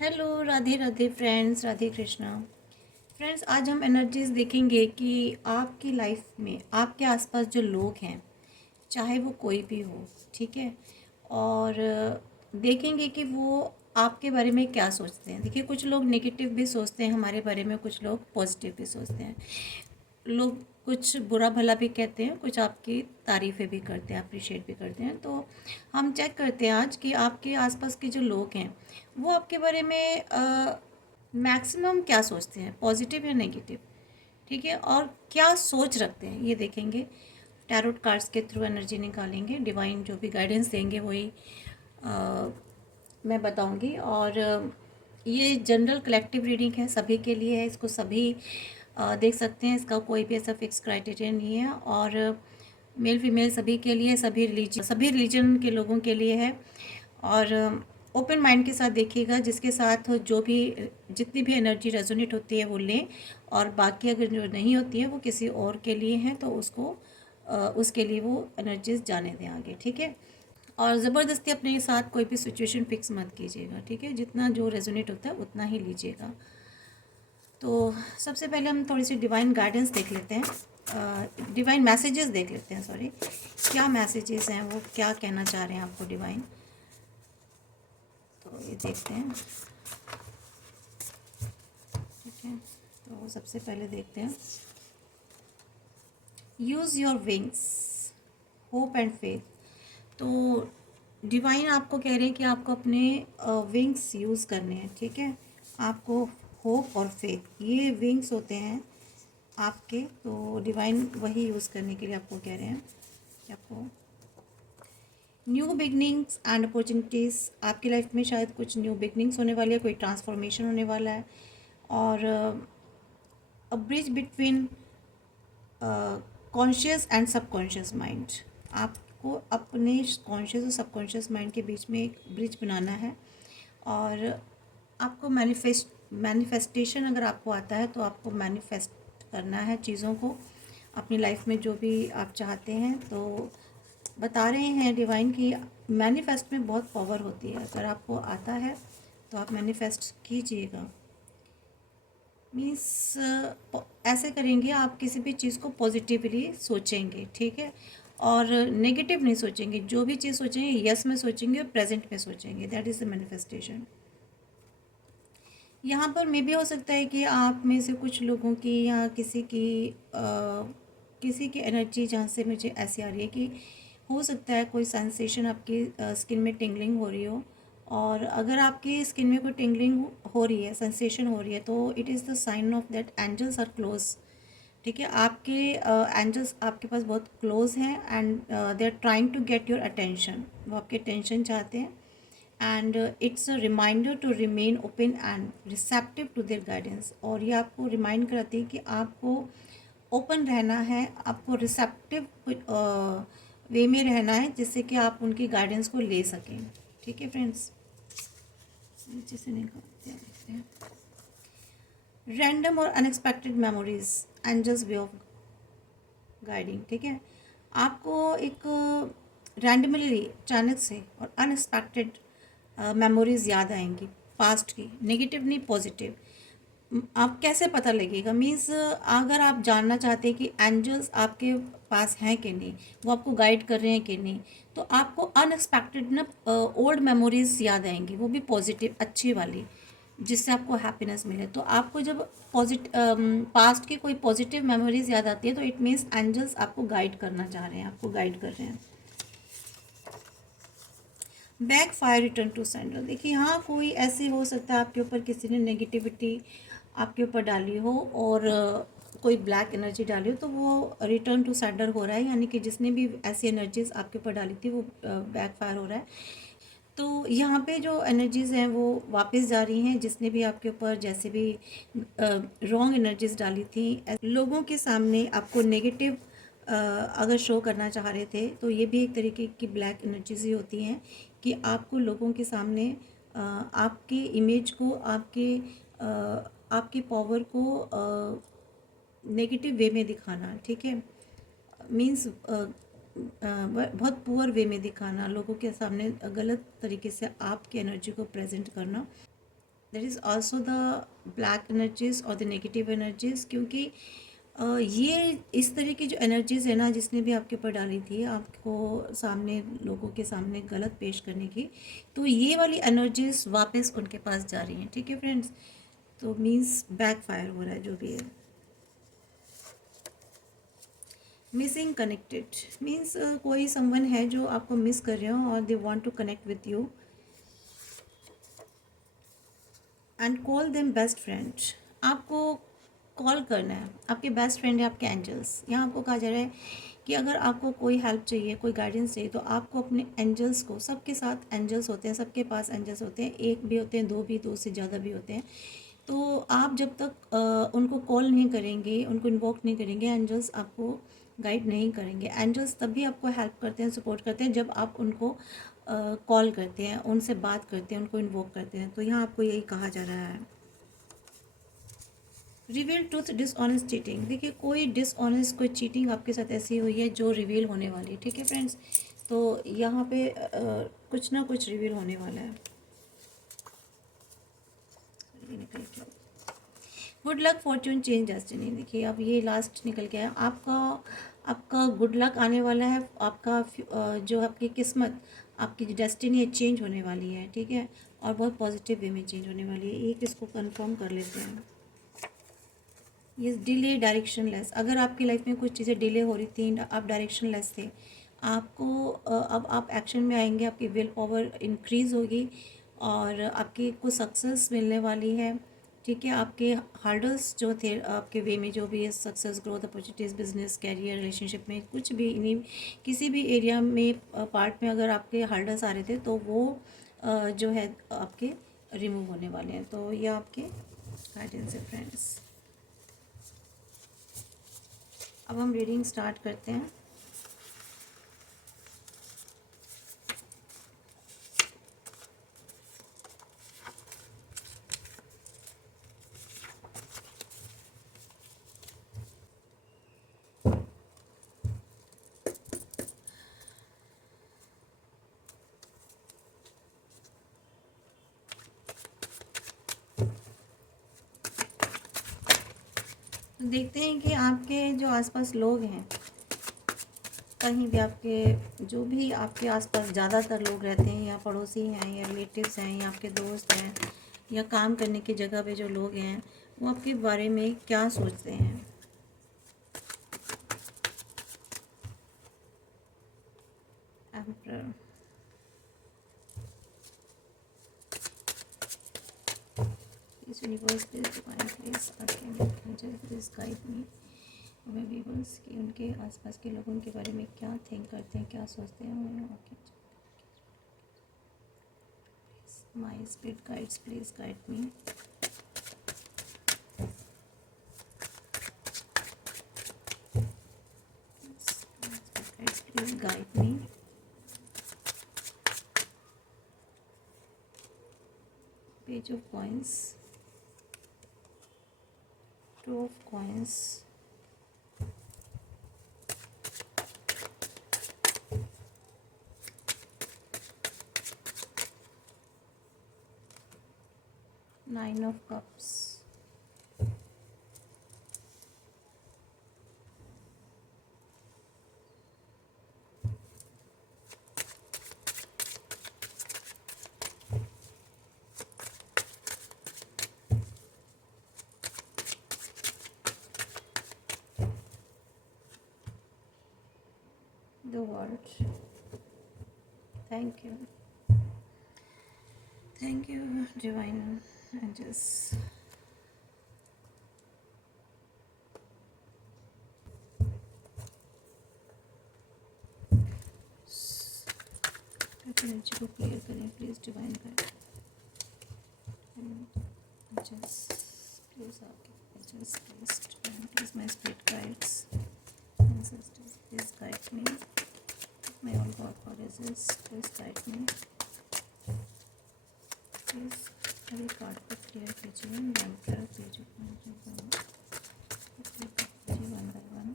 Hello, Radhe Radhe friends, Radhe Krishna. Friends, आज हम energies देखेंगे कि आपकी लाइफ में आपके आसपास जो लोग हैं, चाहे वो कोई भी हो, ठीक है। और देखेंगे कि वो आपके बारे में क्या सोचते हैं। देखिए, कुछ लोग नेगेटिव भी सोचते हैं हमारे बारे में, कुछ लोग पॉजिटिव भी सोचते हैं। लोग कुछ बुरा भला भी कहते हैं, कुछ आपकी तारीफ़ें भी करते हैं, अप्रिशिएट भी करते हैं। तो हम चेक करते हैं आज कि आपके आसपास के जो लोग हैं वो आपके बारे में मैक्सिमम क्या सोचते हैं, पॉजिटिव या नेगेटिव, ठीक है। और क्या सोच रखते हैं ये देखेंगे। टैरोट कार्ड्स के थ्रू एनर्जी निकालेंगे, डिवाइन जो भी गाइडेंस देंगे वही मैं बताऊंगी। और ये जनरल कलेक्टिव रीडिंग है, सभी के लिए है, इसको सभी देख सकते हैं। इसका कोई भी ऐसा फिक्स क्राइटेरिया नहीं है। और मेल फीमेल सभी के लिए, सभी रिलीजन के लोगों के लिए है। और ओपन माइंड के साथ देखिएगा, जिसके साथ जो भी जितनी भी एनर्जी रेजोनेट होती है वो लें, और बाकी अगर जो नहीं होती है वो किसी और के लिए है तो उसके लिए वो एनर्जीज जाने दें आगे, ठीक है। और ज़बरदस्ती अपने साथ कोई भी सिचुएशन फिक्स मत कीजिएगा, ठीक है। जितना जो रेजोनेट होता है उतना ही लीजिएगा। तो सबसे पहले हम थोड़ी सी डिवाइन गाइडेंस देख लेते हैं, डिवाइन मैसेजेस देख लेते हैं, सॉरी। क्या मैसेजेस हैं, वो क्या कहना चाह रहे हैं आपको डिवाइन। तो ये देखते हैं, ठीक है। तो सबसे पहले देखते हैं, use your wings, hope and faith. तो डिवाइन आपको कह रहे हैं कि आपको अपने विंग्स यूज़ करने हैं, ठीक है। आपको होप और फेथ, ये विंग्स होते हैं आपके। तो डिवाइन वही यूज़ करने के लिए आपको कह रहे हैं कि आपको न्यू बिगनिंग्स एंड अपॉर्चुनिटीज़, आपकी लाइफ में शायद कुछ न्यू बिगनिंग्स होने वाली है, कोई ट्रांसफॉर्मेशन होने वाला है। और अ bridge between conscious and subconscious mind, आपको अपने कॉन्शियस और सबकॉन्शियस माइंड के बीच में एक ब्रिज बनाना है। और आपको मैनिफेस्टेशन अगर आपको आता है तो आपको मैनिफेस्ट करना है चीज़ों को अपनी लाइफ में, जो भी आप चाहते हैं। तो बता रहे हैं डिवाइन की मैनिफेस्ट में बहुत पावर होती है। अगर आपको आता है तो आप मैनिफेस्ट कीजिएगा। मीन्स ऐसे करेंगे, आप किसी भी चीज़ को पॉजिटिवली सोचेंगे, ठीक है। और नेगेटिव नहीं सोचेंगे, जो भी चीज़ सोचेंगे यस में सोचेंगे और प्रेजेंट में सोचेंगे। That is the manifestation. यहाँ पर मे भी हो सकता है कि आप में से कुछ लोगों की या किसी की एनर्जी जहाँ से मुझे ऐसी आ रही है कि हो सकता है कोई सेंसेशन आपकी स्किन में टिंगलिंग हो रही हो। और अगर आपकी स्किन में कोई टिंगलिंग हो रही है, सेंसेशन हो रही है, तो it is the sign of that angels are close, ठीक है। आपके एंजल्स आपके पास बहुत क्लोज हैं and they are trying to get your attention, वो आपके अटेंशन चाहते हैं। And it's a reminder to remain open and receptive to their guidance. और ये आपको रिमाइंड कराती है कि आपको ओपन रहना है, आपको रिसेप्टिव वे में रहना है, जिससे कि आप उनकी गाइडेंस को ले सकें, ठीक है फ्रेंड्स। नीचे से निकालते हैं, देखते हैं। रैंडम और unexpected memories, angels way of guiding, ठीक है। आपको एक रैंडमली, अचानक से और अनएक्सपेक्टेड मेमोरीज याद आएंगी पास्ट की, नेगेटिव नहीं पॉजिटिव। आप कैसे पता लगेगा, मीन्स अगर आप जानना चाहते हैं कि एंजल्स आपके पास हैं कि नहीं, वो आपको गाइड कर रहे हैं कि नहीं, तो आपको अनएक्सपेक्टेड ना ओल्ड मेमोरीज याद आएंगी, वो भी पॉजिटिव अच्छी वाली, जिससे आपको हैप्पीनेस मिले। तो आपको जब पास्ट की कोई पॉजिटिव मेमोरीज याद आती है तो इट मीन्स एंजल्स आपको गाइड करना चाह रहे हैं, आपको गाइड कर रहे हैं। Backfire return to sender, देखिए हाँ, कोई ऐसे हो सकता है आपके ऊपर किसी ने नेगेटिविटी आपके ऊपर डाली हो और कोई ब्लैक एनर्जी डाली हो, तो वो रिटर्न टू सेंडर हो रहा है, यानी कि जिसने भी ऐसी एनर्जीज आपके ऊपर डाली थी वो बैक फायर हो रहा है। तो यहाँ पे जो एनर्जीज़ हैं वो वापस जा रही हैं, जिसने भी आपके ऊपर जैसे भी रॉन्ग एनर्जीज डाली थी, लोगों के सामने आपको नेगेटिव अगर शो करना चाह रहे थे, तो ये भी एक तरीके की ब्लैक एनर्जीज ही होती हैं कि आपको लोगों के सामने आपकी इमेज को, आपकी पावर को नेगेटिव वे में दिखाना, ठीक है। मीन्स बहुत पुअर वे में दिखाना, लोगों के सामने गलत तरीके से आपकी एनर्जी को प्रेजेंट करना। That is also the black energies और द नेगेटिव एनर्जीज, क्योंकि ये इस तरह की जो एनर्जीज़ है ना, जिसने भी आपके ऊपर डाली थी, आपको सामने लोगों के सामने गलत पेश करने की, तो ये वाली एनर्जीज़ वापस उनके पास जा रही हैं। ठीक है फ्रेंड्स, तो मीन्स बैक फायर हो रहा है जो भी है। मिसिंग कनेक्टेड मीन्स कोई समवन है जो आपको मिस कर रहे हो और they want to connect with you and call them best friend. आपको कॉल करना है, आपके बेस्ट फ्रेंड है आपके एंजल्स। यहाँ आपको कहा जा रहा है कि अगर आपको कोई हेल्प चाहिए, कोई गाइडेंस चाहिए, तो आपको अपने एंजल्स को, सबके साथ एंजल्स होते हैं, सबके पास एंजल्स होते हैं, एक भी होते हैं, दो भी, दो से ज़्यादा भी होते हैं। तो आप जब तक उनको कॉल नहीं करेंगे, उनको इन्वोक नहीं करेंगे, एंजल्स आपको गाइड नहीं करेंगे। एंजल्स तभी आपको हेल्प करते हैं, सपोर्ट करते हैं, जब आप उनको कॉल करते हैं, उनसे बात करते हैं, उनको इन्वोक करते हैं। तो यहाँ आपको यही कहा जा रहा है। रिवील ट्रूथ डिसऑनेस्ट चीटिंग, देखिए कोई डिसऑनेस्ट, कोई चीटिंग आपके साथ ऐसी हुई है जो रिवील होने वाली है। ठीक है फ्रेंड्स, तो यहाँ पे कुछ ना कुछ रिवील होने वाला है। ये निकल के good luck Fortune change destiny, देखिए अब ये लास्ट निकल के आया। आपका आपका गुड लक आने वाला है, आपका जो आपकी किस्मत, आपकी जो डेस्टिनी है, चेंज होने वाली है। ठीक है, और बहुत पॉजिटिव वे में चेंज होने वाली है। एक इसको कंफर्म कर लेते हैं। ये डिले डायरेक्शन लेस, अगर आपकी लाइफ में कुछ चीज़ें डिले हो रही थी, आप डायरेक्शन लेस थे, आपको अब आप एक्शन में आएंगे, आपकी विल पावर इंक्रीज़ होगी और आपकी कुछ सक्सेस मिलने वाली है। ठीक है, आपके हार्डल्स जो थे आपके वे में, जो भी है success, growth, opportunities, business, career, relationship में, कुछ भी इन्हीं किसी भी एरिया में पार्ट में अगर आपके हार्डल्स आ रहे थे, तो वो जो है आपके रिमूव होने वाले हैं। तो ये आपके गाइडेंस है फ्रेंड्स। अब हम रीडिंग स्टार्ट करते हैं। तो देखते हैं कि आपके जो आसपास लोग हैं, कहीं भी आपके, जो भी आपके आसपास ज़्यादातर लोग रहते हैं, या पड़ोसी हैं, या रिलेटिव्स हैं, या आपके दोस्त हैं, या काम करने की जगह पे जो लोग हैं, वो आपके बारे में क्या सोचते हैं। Emperor, please universe, please divine, please archangel, please guide me viewers, कि उनके आसपास के लोगों के बारे में क्या थिंक करते हैं, क्या सोचते हैं। My spirit guides, please guide me. Please guide me. Page of coins, two of coins, nine of cups, the world. Thank you, thank you divine angels. Energy को क्लियर करें please divine guide angels, please angels, please divine, please my spirit guides, ancestors, please guide me, my own god goddesses, please guide me, please अभी card को clear कीजिए। Emperor, page of कीजिए one by one.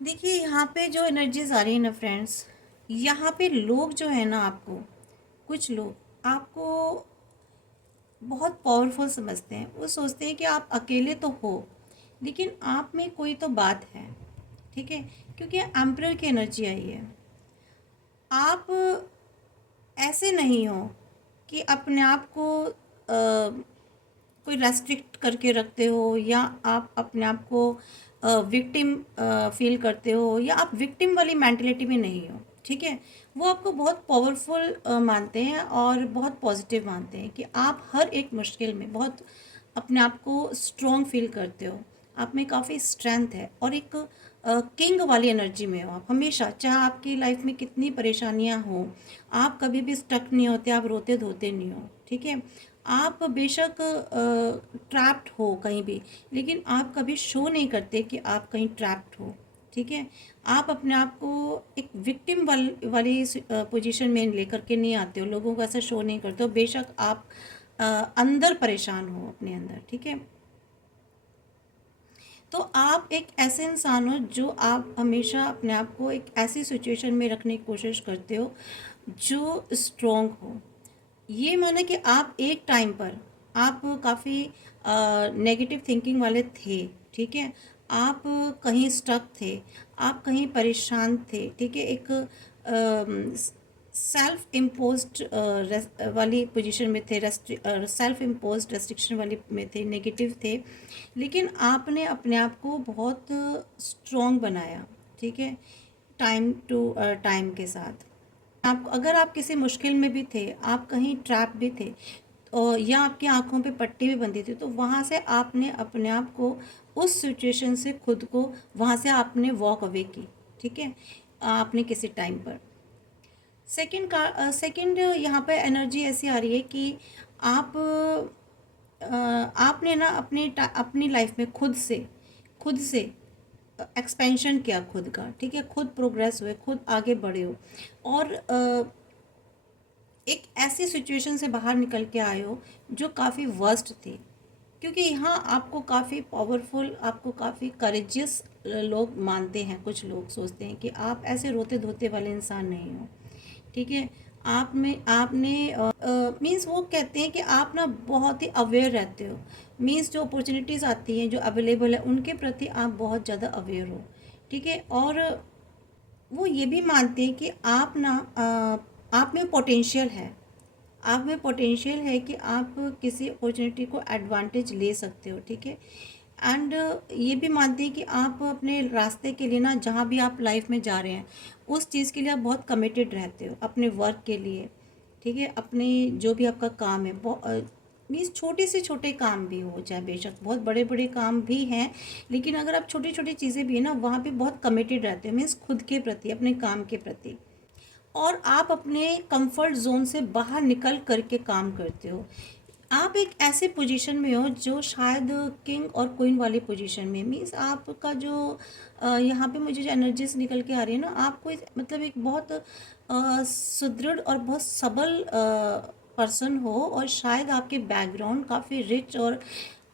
देखिए यहाँ पे जो energies आ रही है ना फ्रेंड्स, यहाँ पे लोग जो है ना, आपको कुछ लोग आपको बहुत पावरफुल समझते हैं। वो सोचते हैं कि आप अकेले तो हो, लेकिन आप में कोई तो बात है। ठीक है, क्योंकि एम्परर की एनर्जी आई है। आप ऐसे नहीं हो कि अपने आप को कोई रेस्ट्रिक्ट करके रखते हो, या आप अपने आप को विक्टिम फील करते हो, या आप विक्टिम वाली मेंटलिटी में नहीं हो। ठीक है, वो आपको बहुत पावरफुल मानते हैं और बहुत पॉजिटिव मानते हैं कि आप हर एक मुश्किल में बहुत अपने आप को स्ट्रॉन्ग फील करते हो। आप में काफ़ी स्ट्रेंथ है और एक किंग वाली एनर्जी में हो आप हमेशा। चाहे आपकी लाइफ में कितनी परेशानियां हो, आप कभी भी स्टक नहीं होते, आप रोते धोते नहीं हो। ठीक है, आप बेशक ट्रैप्ड हो कहीं भी, लेकिन आप कभी शो नहीं करते कि आप कहीं ट्रैप्ड हो। ठीक है, आप अपने आप को एक विक्टिम वाली पोजीशन में लेकर के नहीं आते हो, लोगों को ऐसा शो नहीं करते हो, बेशक आप अंदर परेशान हो अपने अंदर। ठीक है, तो आप एक ऐसे इंसान हो जो आप हमेशा अपने आप को एक ऐसी सिचुएशन में रखने की कोशिश करते हो जो स्ट्रॉन्ग हो। ये माने कि आप एक टाइम पर आप काफ़ी नेगेटिव थिंकिंग वाले थे। ठीक है, आप कहीं स्टक थे, आप कहीं परेशान थे। ठीक है, एक सेल्फ इम्पोज्ड वाली पोजीशन में थे, सेल्फ इम्पोज्ड रेस्ट्रिक्शन वाली में थे, नेगेटिव थे, लेकिन आपने अपने आप को बहुत स्ट्रॉन्ग बनाया। ठीक है, टाइम टू टाइम के साथ आप, अगर आप किसी मुश्किल में भी थे, आप कहीं ट्रैप भी थे, या आपकी आंखों पे पट्टी भी बंधी थी, तो वहाँ से आपने अपने आप को उस सिचुएशन से खुद को वहाँ से आपने वॉक अवे की। ठीक है, आपने किसी टाइम पर सेकंड यहाँ पे एनर्जी ऐसी आ रही है कि आप आपने ना अपनी लाइफ में खुद से एक्सपेंशन किया खुद का। ठीक है, खुद प्रोग्रेस हुए, खुद आगे बढ़े हो, और एक ऐसी सिचुएशन से बाहर निकल के आए हो जो काफ़ी वर्स्ट थी। क्योंकि यहाँ आपको काफ़ी पावरफुल, आपको काफ़ी करेजियस लोग मानते हैं। कुछ लोग सोचते हैं कि आप ऐसे रोते धोते वाले इंसान नहीं हो। ठीक है, आप में आपने मीन्स वो कहते हैं कि आप ना बहुत ही अवेयर रहते हो। मीन्स जो अपॉर्चुनिटीज़ आती हैं, जो अवेलेबल है, उनके प्रति आप बहुत ज़्यादा अवेयर हो। ठीक है, और वो ये भी मानते हैं कि आप ना आप में पोटेंशियल है। आप में पोटेंशियल है कि आप किसी अपॉर्चुनिटी को एडवांटेज ले सकते हो। ठीक है, एंड ये भी मानते हैं कि आप अपने रास्ते के लिए ना, जहाँ भी आप लाइफ में जा रहे हैं, उस चीज़ के लिए आप बहुत कमिटेड रहते हो अपने वर्क के लिए। ठीक है, अपने जो भी आपका काम है, मीन्स छोटे से छोटे काम भी हो, चाहे बेशक बहुत बड़े बड़े काम भी हैं, लेकिन अगर आप छोटी छोटी चीज़ें भी है ना, वहाँ पे बहुत कमिटेड रहते हो, मीन्स खुद के प्रति, अपने काम के प्रति। और आप अपने कंफर्ट जोन से बाहर निकल करके काम करते हो। आप एक ऐसे पोजीशन में हो जो शायद किंग और क्वीन वाली पोजीशन में, मीन्स आपका जो यहाँ पे मुझे जो एनर्जीज निकल के आ रही है ना, आपको मतलब एक बहुत सुदृढ़ और बहुत सबल पर्सन हो, और शायद आपके बैकग्राउंड काफ़ी रिच और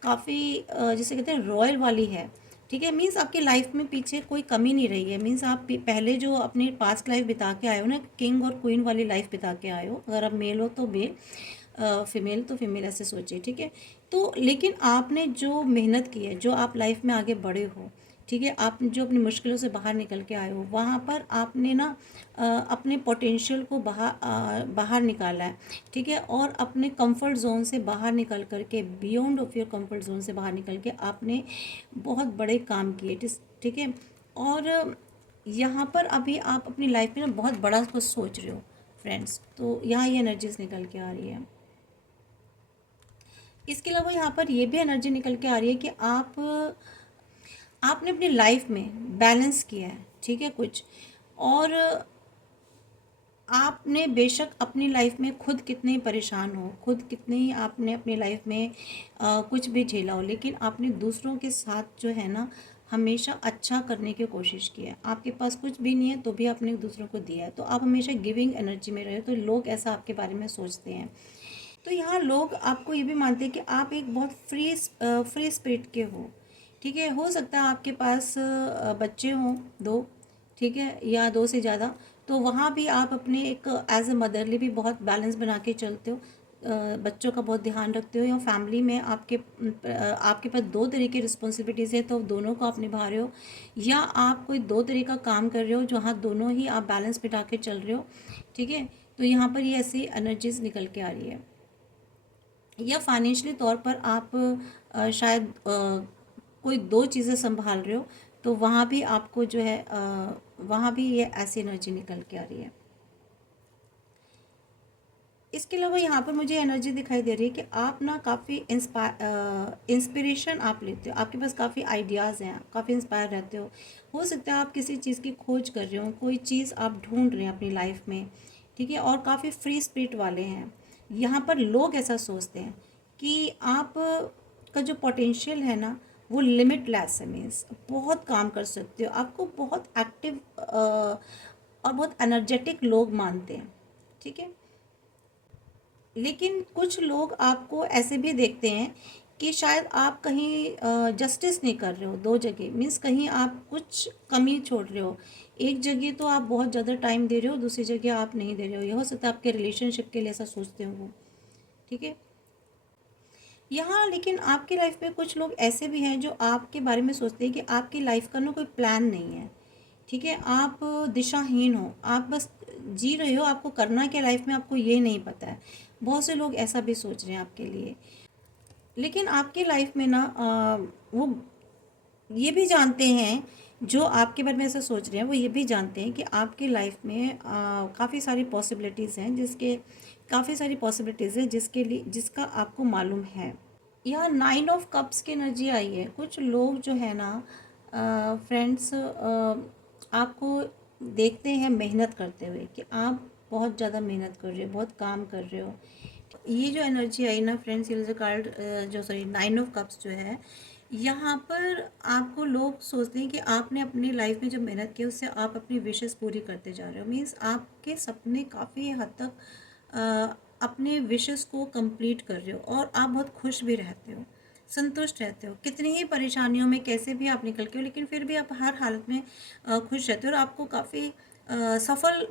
काफ़ी जिसे कहते हैं रॉयल वाली है। ठीक है, मीन्स आपकी लाइफ में पीछे कोई कमी नहीं रही है। मीन्स आप पहले जो अपनी पास्ट लाइफ बिता के आए हो ना, किंग और क्वीन वाली लाइफ बिता के आए हो। अगर आप मेल हो तो मेल, फीमेल तो फीमेल, ऐसे सोचिए। ठीक है, तो लेकिन आपने जो मेहनत की है, जो आप लाइफ में आगे बढ़े हो, ठीक है, आप जो अपनी मुश्किलों से बाहर निकल के आए हो, वहाँ पर आपने ना अपने पोटेंशियल को बाहर निकाला है। ठीक है, और अपने कंफर्ट जोन से बाहर निकल करके, beyond of your comfort zone से बाहर निकल के आपने बहुत बड़े काम किए। ठीक है, और यहाँ पर अभी आप अपनी लाइफ में ना बहुत बड़ा कुछ सोच रहे हो फ्रेंड्स, तो यहाँ ये एनर्जीज निकल के आ रही है। इसके अलावा यहाँ पर ये भी एनर्जी निकल के आ रही है कि आपने अपनी लाइफ में बैलेंस किया है। ठीक है, कुछ, और आपने बेशक अपनी लाइफ में खुद कितने ही परेशान हो, खुद कितने ही आपने अपनी लाइफ में कुछ भी झेला हो, लेकिन आपने दूसरों के साथ जो है ना, हमेशा अच्छा करने की कोशिश की है। आपके पास कुछ भी नहीं है तो भी आपने दूसरों को दिया है, तो आप हमेशा गिविंग एनर्जी में रहे, तो लोग ऐसा आपके बारे में सोचते हैं। तो यहाँ लोग आपको ये भी मानते हैं कि आप एक बहुत फ्री स्पिरिट के हो। ठीक है। हो सकता है आपके पास बच्चे हों 2, ठीक है, या 2 से ज़्यादा, तो वहाँ भी आप अपने एक एज अ मदरली भी बहुत बैलेंस बना के चलते हो, बच्चों का बहुत ध्यान रखते हो, या फैमिली में आपके पास 2 तरह की रिस्पॉन्सिबिलिटीज़ है तो दोनों को आप निभा रहे हो, या आप कोई 2 तरह का काम कर रहे हो जहाँ दोनों ही आप बैलेंस बिठा के चल रहे हो, ठीक है। तो यहाँ पर ये ऐसी एनर्जीज निकल के आ रही है। या फाइनेंशियली तौर पर आप शायद कोई 2 चीज़ें संभाल रहे हो, तो वहाँ भी आपको जो है वहाँ भी ये ऐसी एनर्जी निकल के आ रही है। इसके अलावा यहाँ पर मुझे एनर्जी दिखाई दे रही है कि आप ना काफ़ी इंस्पिरेशन आप लेते हो, आपके पास काफ़ी आइडियाज़ हैं, काफ़ी इंस्पायर रहते हो सकता है आप किसी चीज़ की खोज कर रहे हो, कोई चीज़ आप ढूंढ रहे हैं अपनी लाइफ में, ठीक है, और काफ़ी फ्री स्पिरिट वाले हैं। यहाँ पर लोग ऐसा सोचते हैं कि आप का जो पोटेंशियल है ना वो लिमिटलेस है, मीन्स बहुत काम कर सकते हो, आपको बहुत एक्टिव और बहुत एनर्जेटिक लोग मानते हैं, ठीक है। लेकिन कुछ लोग आपको ऐसे भी देखते हैं कि शायद आप कहीं जस्टिस नहीं कर रहे हो 2 जगह, मीन्स कहीं आप कुछ कमी छोड़ रहे हो, एक जगह तो आप बहुत ज़्यादा टाइम दे रहे हो, दूसरी जगह आप नहीं दे रहे हो, यह हो सकता है आपके रिलेशनशिप के लिए ऐसा सोचते हो वो, ठीक है। यहाँ लेकिन आपकी लाइफ में कुछ लोग ऐसे भी हैं जो आपके बारे में सोचते हैं कि आपकी लाइफ का ना कोई प्लान नहीं है, ठीक है, आप दिशाहीन हो, आप बस जी रहे हो, आपको करना क्या लाइफ में आपको ये नहीं पता है। बहुत से लोग ऐसा भी सोच रहे हैं आपके लिए। लेकिन आपके लाइफ में ना वो ये भी जानते हैं, जो आपके बारे में ऐसा सोच रहे हैं वो ये भी जानते हैं कि आपकी लाइफ में काफ़ी सारी पॉसिबिलिटीज़ हैं, जिसके लिए जिसका आपको मालूम है। यहाँ 9 ऑफ कप्स की एनर्जी आई है। कुछ लोग जो है ना फ्रेंड्स आपको देखते हैं मेहनत करते हुए कि आप बहुत ज़्यादा मेहनत कर रहे हो, बहुत काम कर रहे हो। ये जो एनर्जी आई ना फ्रेंड्स, ये जो कार्ड जो सॉरी 9 ऑफ कप्स जो है, यहाँ पर आपको लोग सोचते हैं कि आपने अपनी लाइफ में जो मेहनत की उससे आप अपनी विशेस पूरी करते जा रहे हो, मीन्स आपके सपने काफ़ी हद तक अपने विशेस को कंप्लीट कर रहे हो, और आप बहुत खुश भी रहते हो, संतुष्ट रहते हो, कितनी ही परेशानियों में कैसे भी आप निकल के हो, लेकिन फिर भी आप हर हालत में खुश रहते हो, और आपको काफ़ी सफल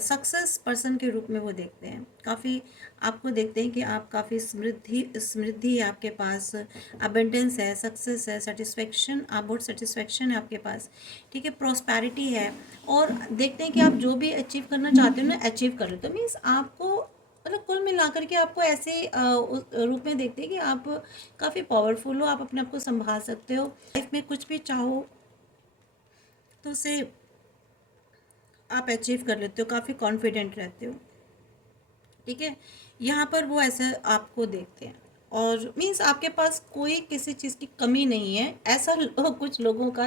सक्सेस पर्सन के रूप में वो देखते हैं, काफ़ी आपको देखते हैं कि आप काफ़ी समृद्धि समृद्धि है आपके पास, अबेंडेंस है, सक्सेस है, सेटिस्फेक्शन, आप बहुत सेटिस्फेक्शन है आपके पास, ठीक है, प्रॉस्पेरिटी है, और देखते हैं कि आप जो भी अचीव करना चाहते हो ना अचीव कर लेते हो, मीन्स आपको मतलब कुल मिलाकर के आपको ऐसे उस रूप में देखते हैं कि आप काफ़ी पावरफुल हो, आप अपने आप को संभाल सकते हो, लाइफ में कुछ भी चाहो तो उसे आप अचीव कर लेते हो, काफ़ी कॉन्फिडेंट रहते हो, ठीक है। यहाँ पर वो ऐसे आपको देखते हैं, और मीन्स आपके पास कोई किसी चीज़ की कमी नहीं है, ऐसा कुछ लोगों का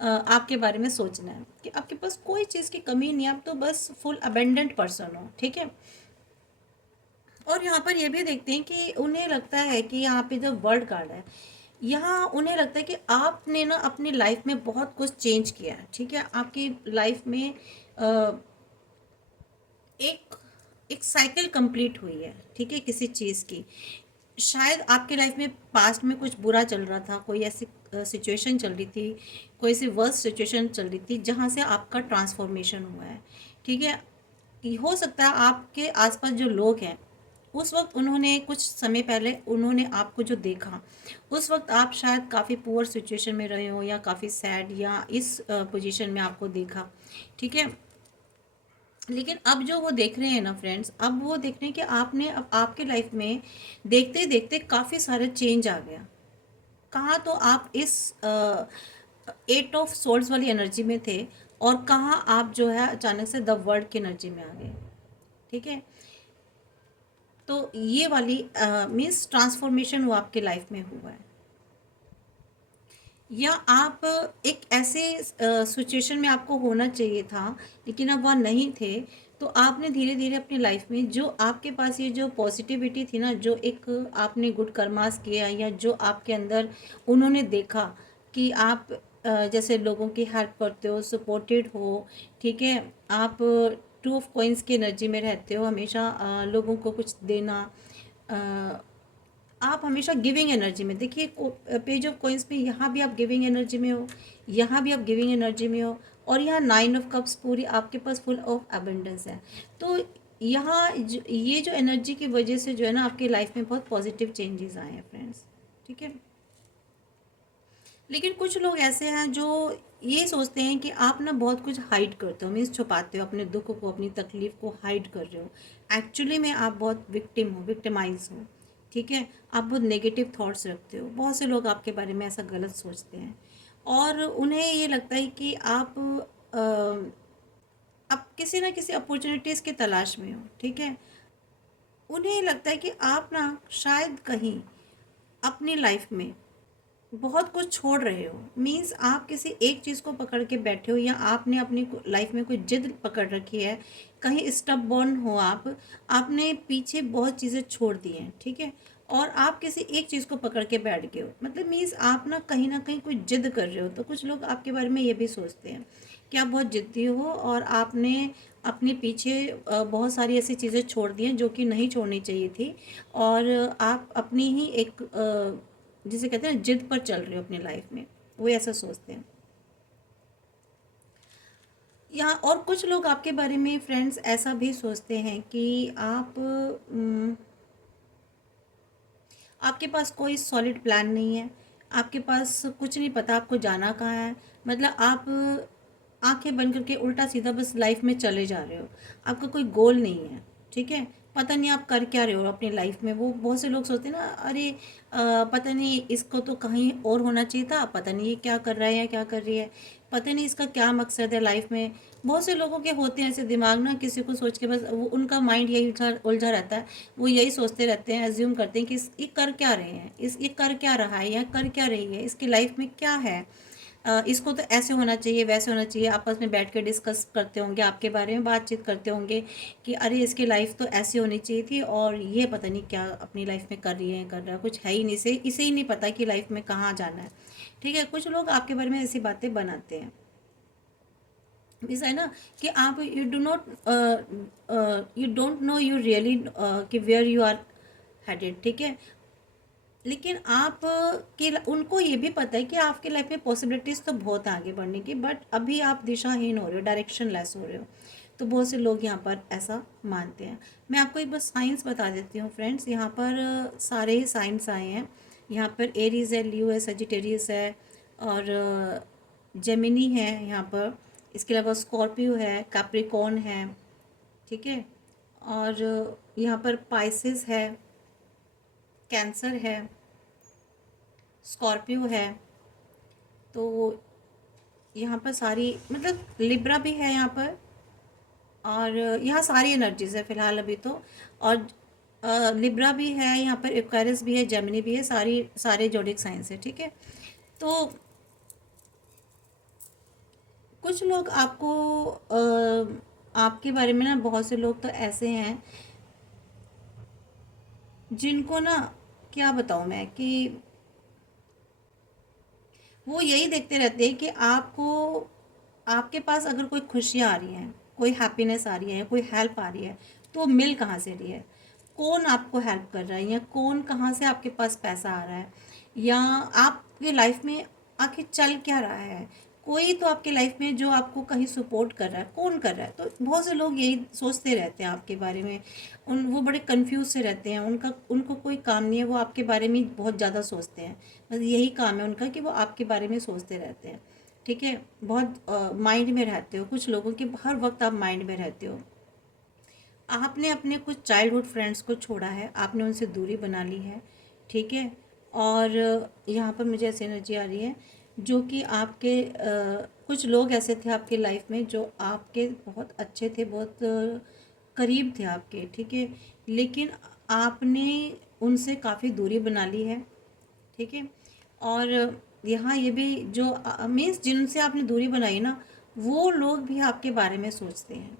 आपके बारे में सोचना है कि आपके पास कोई चीज़ की कमी नहीं है, आप तो बस फुल अबेंडेंट पर्सन हो, ठीक है। और यहाँ पर ये भी देखते हैं कि उन्हें लगता है कि यहाँ पे जो वर्ल्ड कार्ड है, यहाँ उन्हें लगता है कि आपने ना अपनी लाइफ में बहुत कुछ चेंज किया है, ठीक है, आपकी लाइफ में एक एक साइकिल कंप्लीट हुई है, ठीक है, किसी चीज़ की। शायद आपके लाइफ में पास्ट में कुछ बुरा चल रहा था, कोई ऐसी सिचुएशन चल रही थी, कोई ऐसी वर्स्ट सिचुएशन चल रही थी जहाँ से आपका ट्रांसफॉर्मेशन हुआ है, ठीक है। हो सकता है आपके आसपास जो लोग हैं उस वक्त उन्होंने कुछ समय पहले उन्होंने आपको जो देखा, उस वक्त आप शायद काफ़ी पुअर सिचुएशन में रहे हो, या काफ़ी सैड, या इस पोजीशन में आपको देखा, ठीक है। लेकिन अब जो वो देख रहे हैं ना फ्रेंड्स, अब वो देख रहे हैं कि आपने अब आपके लाइफ में देखते देखते काफ़ी सारे चेंज आ गया। कहाँ तो आप इस 8 ऑफ सोर्ड्स वाली एनर्जी में थे, और कहाँ आप जो है अचानक से द वर्ल्ड की एनर्जी में आ गए, ठीक है। तो ये वाली मीन्स ट्रांसफॉर्मेशन वो आपके लाइफ में हुआ है, या आप एक ऐसे सिचुएशन में आपको होना चाहिए था लेकिन आप वहाँ नहीं थे, तो आपने धीरे धीरे अपनी लाइफ में जो आपके पास ये जो पॉजिटिविटी थी ना, जो एक आपने गुड कर्मास किया, या जो आपके अंदर उन्होंने देखा कि आप जैसे लोगों की हेल्प करते हो, सपोर्टेड हो, ठीक है, आप 2 ऑफ कॉइन्स की एनर्जी में रहते हो, हमेशा लोगों को कुछ देना, आप हमेशा गिविंग एनर्जी में, देखिए पेज ऑफ कॉइंस पे यहाँ भी आप गिविंग एनर्जी में हो, यहाँ भी आप गिविंग एनर्जी में हो, और यहाँ 9 ऑफ कप्स पूरी आपके पास फुल ऑफ अबंडेंस है। तो यहाँ ये जो एनर्जी की वजह से जो है ना आपकी लाइफ में बहुत पॉजिटिव चेंजेस आए हैं फ्रेंड्स, ठीक है। लेकिन कुछ लोग ऐसे हैं जो ये सोचते हैं कि आप ना बहुत कुछ हाइड करते हो, मीन्स छुपाते हो अपने दुख को, अपनी तकलीफ को हाइड कर रहे हो। एक्चुअली में आप बहुत विक्टिम हो, विक्टिमाइज हो, ठीक है। आप बहुत नेगेटिव थॉट्स रखते हो, बहुत से लोग आपके बारे में ऐसा गलत सोचते हैं, और उन्हें ये लगता है कि आप किसी ना किसी अपॉर्चुनिटीज़ की तलाश में हो, ठीक है। उन्हें लगता है कि आप ना शायद कहीं अपनी लाइफ में बहुत कुछ छोड़ रहे हो, मीन्स आप किसी एक चीज़ को पकड़ के बैठे हो, या आपने अपनी लाइफ में कोई जिद पकड़ रखी है, कहीं स्टबबॉर्न हो आप, आपने पीछे बहुत चीज़ें छोड़ दी हैं, ठीक है। और आप किसी एक चीज़ को पकड़ के बैठ गए हो, मतलब मीन्स आप ना कहीं कोई जिद कर रहे हो। तो कुछ लोग आपके बारे में ये भी सोचते हैं कि आप बहुत जिद्दी हो, और आपने अपने पीछे बहुत सारी ऐसी चीज़ें छोड़ दी हैं जो कि नहीं छोड़नी चाहिए थी, और आप अपनी ही एक जिसे कहते हैं जिद पर चल रहे हो अपनी लाइफ में, वो ऐसा सोचते हैं। यहाँ और कुछ लोग आपके बारे में फ्रेंड्स ऐसा भी सोचते हैं कि आपके पास कोई सॉलिड प्लान नहीं है, आपके पास कुछ नहीं पता आपको जाना कहाँ है, मतलब आप आंखें बंद करके उल्टा सीधा बस लाइफ में चले जा रहे हो, आपका कोई गोल नहीं है, ठीक है। पता नहीं आप कर क्या रहे हो अपनी लाइफ में। वो बहुत से लोग सोचते हैं ना, अरे पता नहीं इसको तो कहीं और होना चाहिए था, पता नहीं ये क्या कर रहा है या क्या कर रही है, पता नहीं इसका क्या मकसद है लाइफ में। बहुत से लोगों के होते हैं ऐसे दिमाग ना, किसी को सोच के बस वो उनका माइंड यही उलझा उलझा रहता है, वो यही सोचते रहते हैं, एज्यूम करते हैं कि ये कर क्या रहे हैं, ये कर क्या रहा है या कर क्या रही है, इसकी लाइफ में क्या है, इसको तो ऐसे होना चाहिए वैसे होना चाहिए। आपस में बैठ के डिस्कस करते होंगे, आपके बारे में बातचीत करते होंगे कि अरे इसकी लाइफ तो ऐसी होनी चाहिए थी, और ये पता नहीं क्या अपनी लाइफ में कर रही है, कर रहा है, कुछ है ही नहीं, इसे ही नहीं पता कि लाइफ में कहाँ जाना है, ठीक है। कुछ लोग आपके बारे में ऐसी बातें बनाते हैं, ऐसा है ना कि आप you don't know you really कि वेयर यू आर हेडेड, ठीक है। लेकिन आप के उनको ये भी पता है कि आपकी लाइफ में पॉसिबिलिटीज़ तो बहुत आगे बढ़ने की, बट अभी आप दिशाहीन हो रहे हो, डायरेक्शन लेस हो रहे हो। तो बहुत से लोग यहाँ पर ऐसा मानते हैं। मैं आपको एक बस साइंस बता देती हूँ फ्रेंड्स, यहाँ पर सारे ही साइंस आए हैं। यहाँ पर एरीज है, लियो है, सजिटेरियस है, और जेमिनी है यहाँ पर। इसके अलावा स्कॉर्पियो है, कैप्रिकॉर्न है, ठीक है। और यहाँ पर पाइसेस है, कैंसर है, स्कॉर्पियो है। तो यहाँ पर सारी मतलब लिब्रा भी है यहाँ पर, और यहाँ सारी एनर्जीज है फिलहाल अभी तो। और लिब्रा भी है यहाँ पर, एक्वेरियस भी है, जेमिनी भी है, सारे जोडिक साइंस है, ठीक है। तो कुछ लोग आपको आपके बारे में ना, बहुत से लोग तो ऐसे हैं जिनको ना क्या बताऊँ मैं कि वो यही देखते रहते हैं कि आपको, आपके पास अगर कोई खुशियाँ आ रही हैं, कोई हैप्पीनेस आ रही है, कोई हेल्प आ रही है, तो वो मिल कहाँ से रही है, कौन आपको हेल्प कर रहा है, या कौन कहाँ से आपके पास पैसा आ रहा है, या आपकी लाइफ में आखिर चल क्या रहा है। कोई तो आपकी लाइफ में जो आपको कहीं सपोर्ट कर रहा है, कौन कर रहा है। तो बहुत से लोग यही सोचते रहते हैं आपके बारे में, वो बड़े कंफ्यूज से रहते हैं, उनको कोई काम नहीं है, वो आपके बारे में बहुत ज़्यादा सोचते हैं, बस यही काम है उनका कि वो आपके बारे में सोचते रहते हैं, ठीक है। बहुत माइंड में रहते हो, कुछ लोगों के हर वक्त आप माइंड में रहते हो। आपने अपने कुछ चाइल्डहुड फ्रेंड्स को छोड़ा है, आपने उनसे दूरी बना ली है, ठीक है। और यहाँ पर मुझे ऐसी एनर्जी आ रही है जो कि आपके कुछ लोग ऐसे थे आपके लाइफ में जो आपके बहुत अच्छे थे, बहुत करीब थे आपके, ठीक है। लेकिन आपने उनसे काफ़ी दूरी बना ली है, ठीक है। और यहाँ ये भी जो मीन्स जिनसे आपने दूरी बनाई ना, वो लोग भी आपके बारे में सोचते हैं,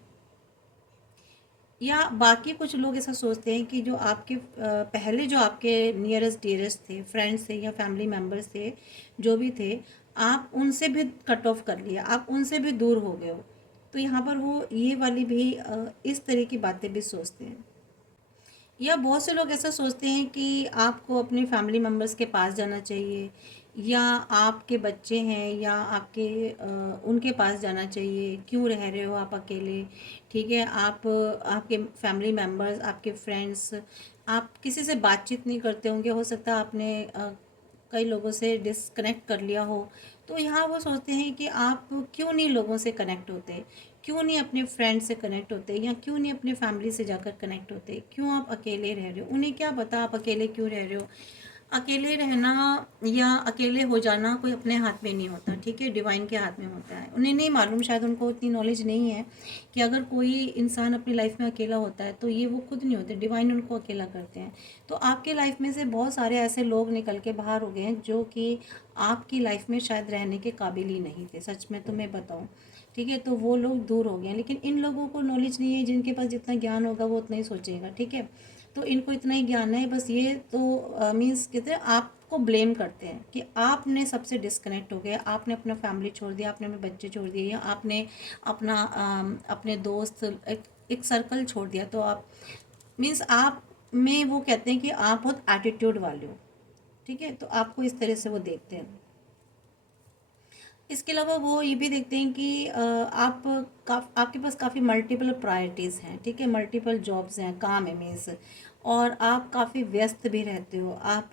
या बाकी कुछ लोग ऐसा सोचते हैं कि जो आपके पहले जो आपके नियरेस्ट डियरेस्ट थे, फ्रेंड्स थे या फैमिली मेम्बर्स थे, जो भी थे, आप उनसे भी कट ऑफ कर लिया, आप उनसे भी दूर हो गए हो। तो यहाँ पर वो ये वाली भी इस तरह की बातें भी सोचते हैं। या बहुत से लोग ऐसा सोचते हैं कि आपको अपने फैमिली मेम्बर्स के पास जाना चाहिए, या आपके बच्चे हैं या आपके उनके पास जाना चाहिए, क्यों रह रहे हो आप अकेले। ठीक है, आप आपके फैमिली मेम्बर्स, आपके फ्रेंड्स, आप किसी से बातचीत नहीं करते होंगे, हो सकता है आपने कई लोगों से डिसकनेक्ट कर लिया हो। तो यहाँ वो सोचते हैं कि आप क्यों नहीं लोगों से कनेक्ट होते, क्यों नहीं अपने फ्रेंड से कनेक्ट होते, या क्यों नहीं अपने फैमिली से जाकर कनेक्ट होते, क्यों आप अकेले रह रहे हो। उन्हें क्या पता आप अकेले क्यों रह रहे हो। अकेले रहना या अकेले हो जाना कोई अपने हाथ में नहीं होता, ठीक है, डिवाइन के हाथ में होता है। उन्हें नहीं मालूम, शायद उनको उतनी नॉलेज नहीं है कि अगर कोई इंसान अपनी लाइफ में अकेला होता है तो ये वो खुद नहीं होते, डिवाइन उनको अकेला करते हैं। तो आपके लाइफ में से बहुत सारे ऐसे लोग निकल के बाहर हो गए हैं जो कि आपकी लाइफ में शायद रहने के काबिल ही नहीं थे, सच में तुम्हें बताऊँ। ठीक है, तो वो लोग दूर हो गए हैं, लेकिन इन लोगों को नॉलेज नहीं है। जिनके पास जितना ज्ञान होगा वो उतना ही सोचेगा, ठीक है। तो इनको इतना ही ज्ञान है बस। ये तो मीन्स कहते हैं आपको ब्लेम करते हैं कि आपने सबसे डिस्कनेक्ट हो गया, आपने अपना फैमिली छोड़ दिया, आपने अपने बच्चे छोड़ दिए, या आपने अपना अपने दोस्त एक सर्कल छोड़ दिया। तो आप मीन्स आप में वो कहते हैं कि आप बहुत एटीट्यूड वाले हो, ठीक है। तो आपको इस तरह से वो देखते हैं। इसके अलावा वो ये भी देखते हैं कि आपके पास काफ़ी मल्टीपल प्रायोरिटीज़ हैं, ठीक है, मल्टीपल जॉब्स हैं, काम है मीन्स, और आप काफ़ी व्यस्त भी रहते हो आप।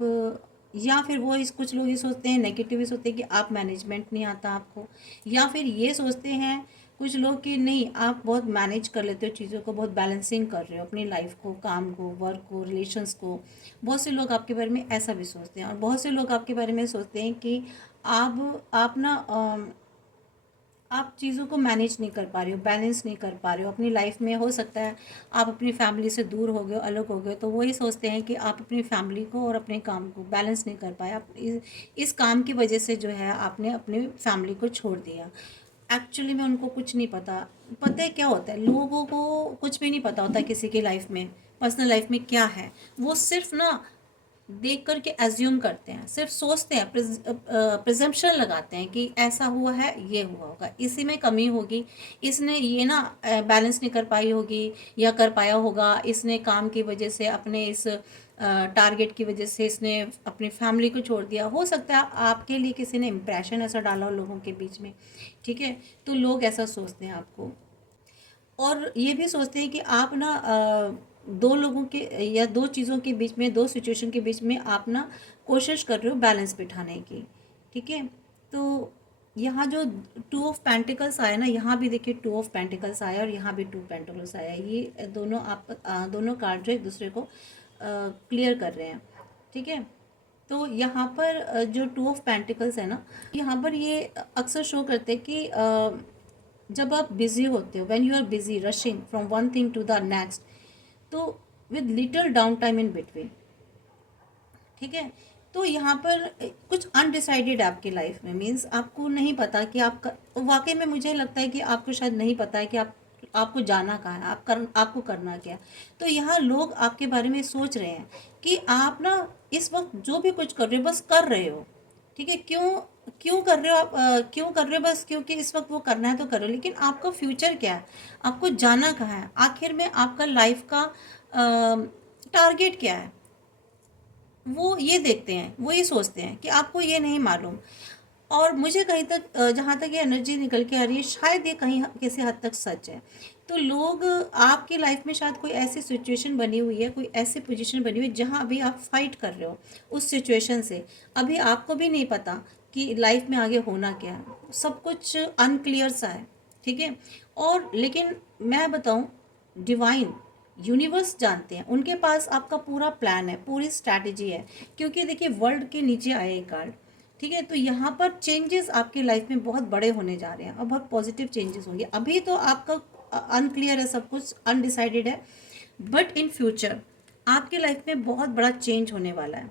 या फिर वो इस कुछ लोग ये सोचते हैं, नेगेटिव ये सोचते हैं कि आप मैनेजमेंट नहीं आता आपको, या फिर ये सोचते हैं कुछ लोग कि नहीं आप बहुत मैनेज कर लेते हो चीज़ों को, बहुत बैलेंसिंग कर रहे हो अपनी लाइफ को, काम को, वर्क को, रिलेशंस को। बहुत से लोग आपके बारे में ऐसा भी सोचते हैं, और बहुत से लोग आपके बारे में सोचते हैं कि आप ना आप चीज़ों को मैनेज नहीं कर पा रहे हो, बैलेंस नहीं कर पा रहे हो अपनी लाइफ में। हो सकता है आप अपनी फैमिली से दूर हो गए, अलग हो गए, तो वही सोचते हैं कि आप अपनी फैमिली को और अपने काम को बैलेंस नहीं कर पाए। आप इस काम की वजह से जो है आपने अपनी फैमिली को छोड़ दिया। एक्चुअली में उनको कुछ नहीं पता। पता है क्या होता है, लोगों को कुछ भी नहीं पता होता किसी की लाइफ में, पर्सनल लाइफ में क्या है। वो सिर्फ ना देख करके एज्यूम करते हैं, सिर्फ सोचते हैं, प्रिजम्पशन लगाते हैं कि ऐसा हुआ है, ये हुआ होगा, इसी में कमी होगी, इसने ये ना बैलेंस नहीं कर पाई होगी, या कर पाया होगा, इसने काम की वजह से, अपने इस टारगेट की वजह से इसने अपनी फैमिली को छोड़ दिया। हो सकता है आपके लिए किसी ने इम्प्रेशन ऐसा डाला हो लोगों के बीच में, ठीक है। तो लोग ऐसा सोचते हैं आपको, और ये भी सोचते हैं कि आप ना दो लोगों के या दो चीज़ों के बीच में, दो सिचुएशन के बीच में आप ना कोशिश कर रहे हो बैलेंस बिठाने की, ठीक है। तो यहाँ जो टू ऑफ पेंटिकल्स आया ना, यहाँ भी देखिए टू ऑफ पेंटिकल्स आया, और यहाँ भी टू पेंटिकल्स आया। ये दोनों दोनों कार्ड जो एक दूसरे को क्लियर कर रहे हैं, ठीक है। तो यहाँ पर जो टू ऑफ पेंटिकल्स है ना, यहाँ पर ये अक्सर शो करते हैं कि जब आप बिजी होते हो, when you are busy rushing from one thing to the next, तो with little down time in between, ठीक है। तो यहाँ पर कुछ अनडिसाइडेड आपकी लाइफ में, मीन्स आपको नहीं पता कि आपका, वाकई में मुझे लगता है कि आपको शायद नहीं पता है कि आपको जाना कहाँ है, आपको करना क्या है। तो यहाँ लोग आपके बारे में सोच रहे हैं कि आप ना इस वक्त जो भी कुछ कर रहे हो बस कर रहे हो, ठीक है। क्यों क्यों कर रहे हो आप, क्यों कर रहे हो, बस क्योंकि इस वक्त वो करना है तो करो। लेकिन आपका फ्यूचर क्या है, आपको जाना कहाँ है, आखिर में आपका लाइफ का टारगेट क्या है, वो ये देखते हैं, वो ये सोचते हैं कि आपको ये नहीं मालूम। और मुझे कहीं तक जहाँ तक ये एनर्जी निकल के आ रही है, शायद ये कहीं किसी हद तक सच है। तो लोग आपकी लाइफ में शायद कोई ऐसी सिचुएशन बनी हुई है, कोई ऐसी पोजीशन बनी हुई है जहाँ अभी आप फाइट कर रहे हो उस सिचुएशन से। अभी आपको भी नहीं पता कि लाइफ में आगे होना क्या है, सब कुछ अनक्लियर सा है, ठीक है। और लेकिन मैं बताऊँ, डिवाइन यूनिवर्स जानते हैं, उनके पास आपका पूरा प्लान है, पूरी स्ट्रैटेजी है। क्योंकि देखिए वर्ल्ड के नीचे आए कार्ड, ठीक है। तो यहाँ पर चेंजेस आपकी लाइफ में बहुत बड़े होने जा रहे हैं, और बहुत पॉजिटिव चेंजेस होंगे। अभी तो आपका अनक्लियर है, सब कुछ अनडिसाइडेड है, बट इन फ्यूचर आपकी लाइफ में बहुत बड़ा चेंज होने वाला है,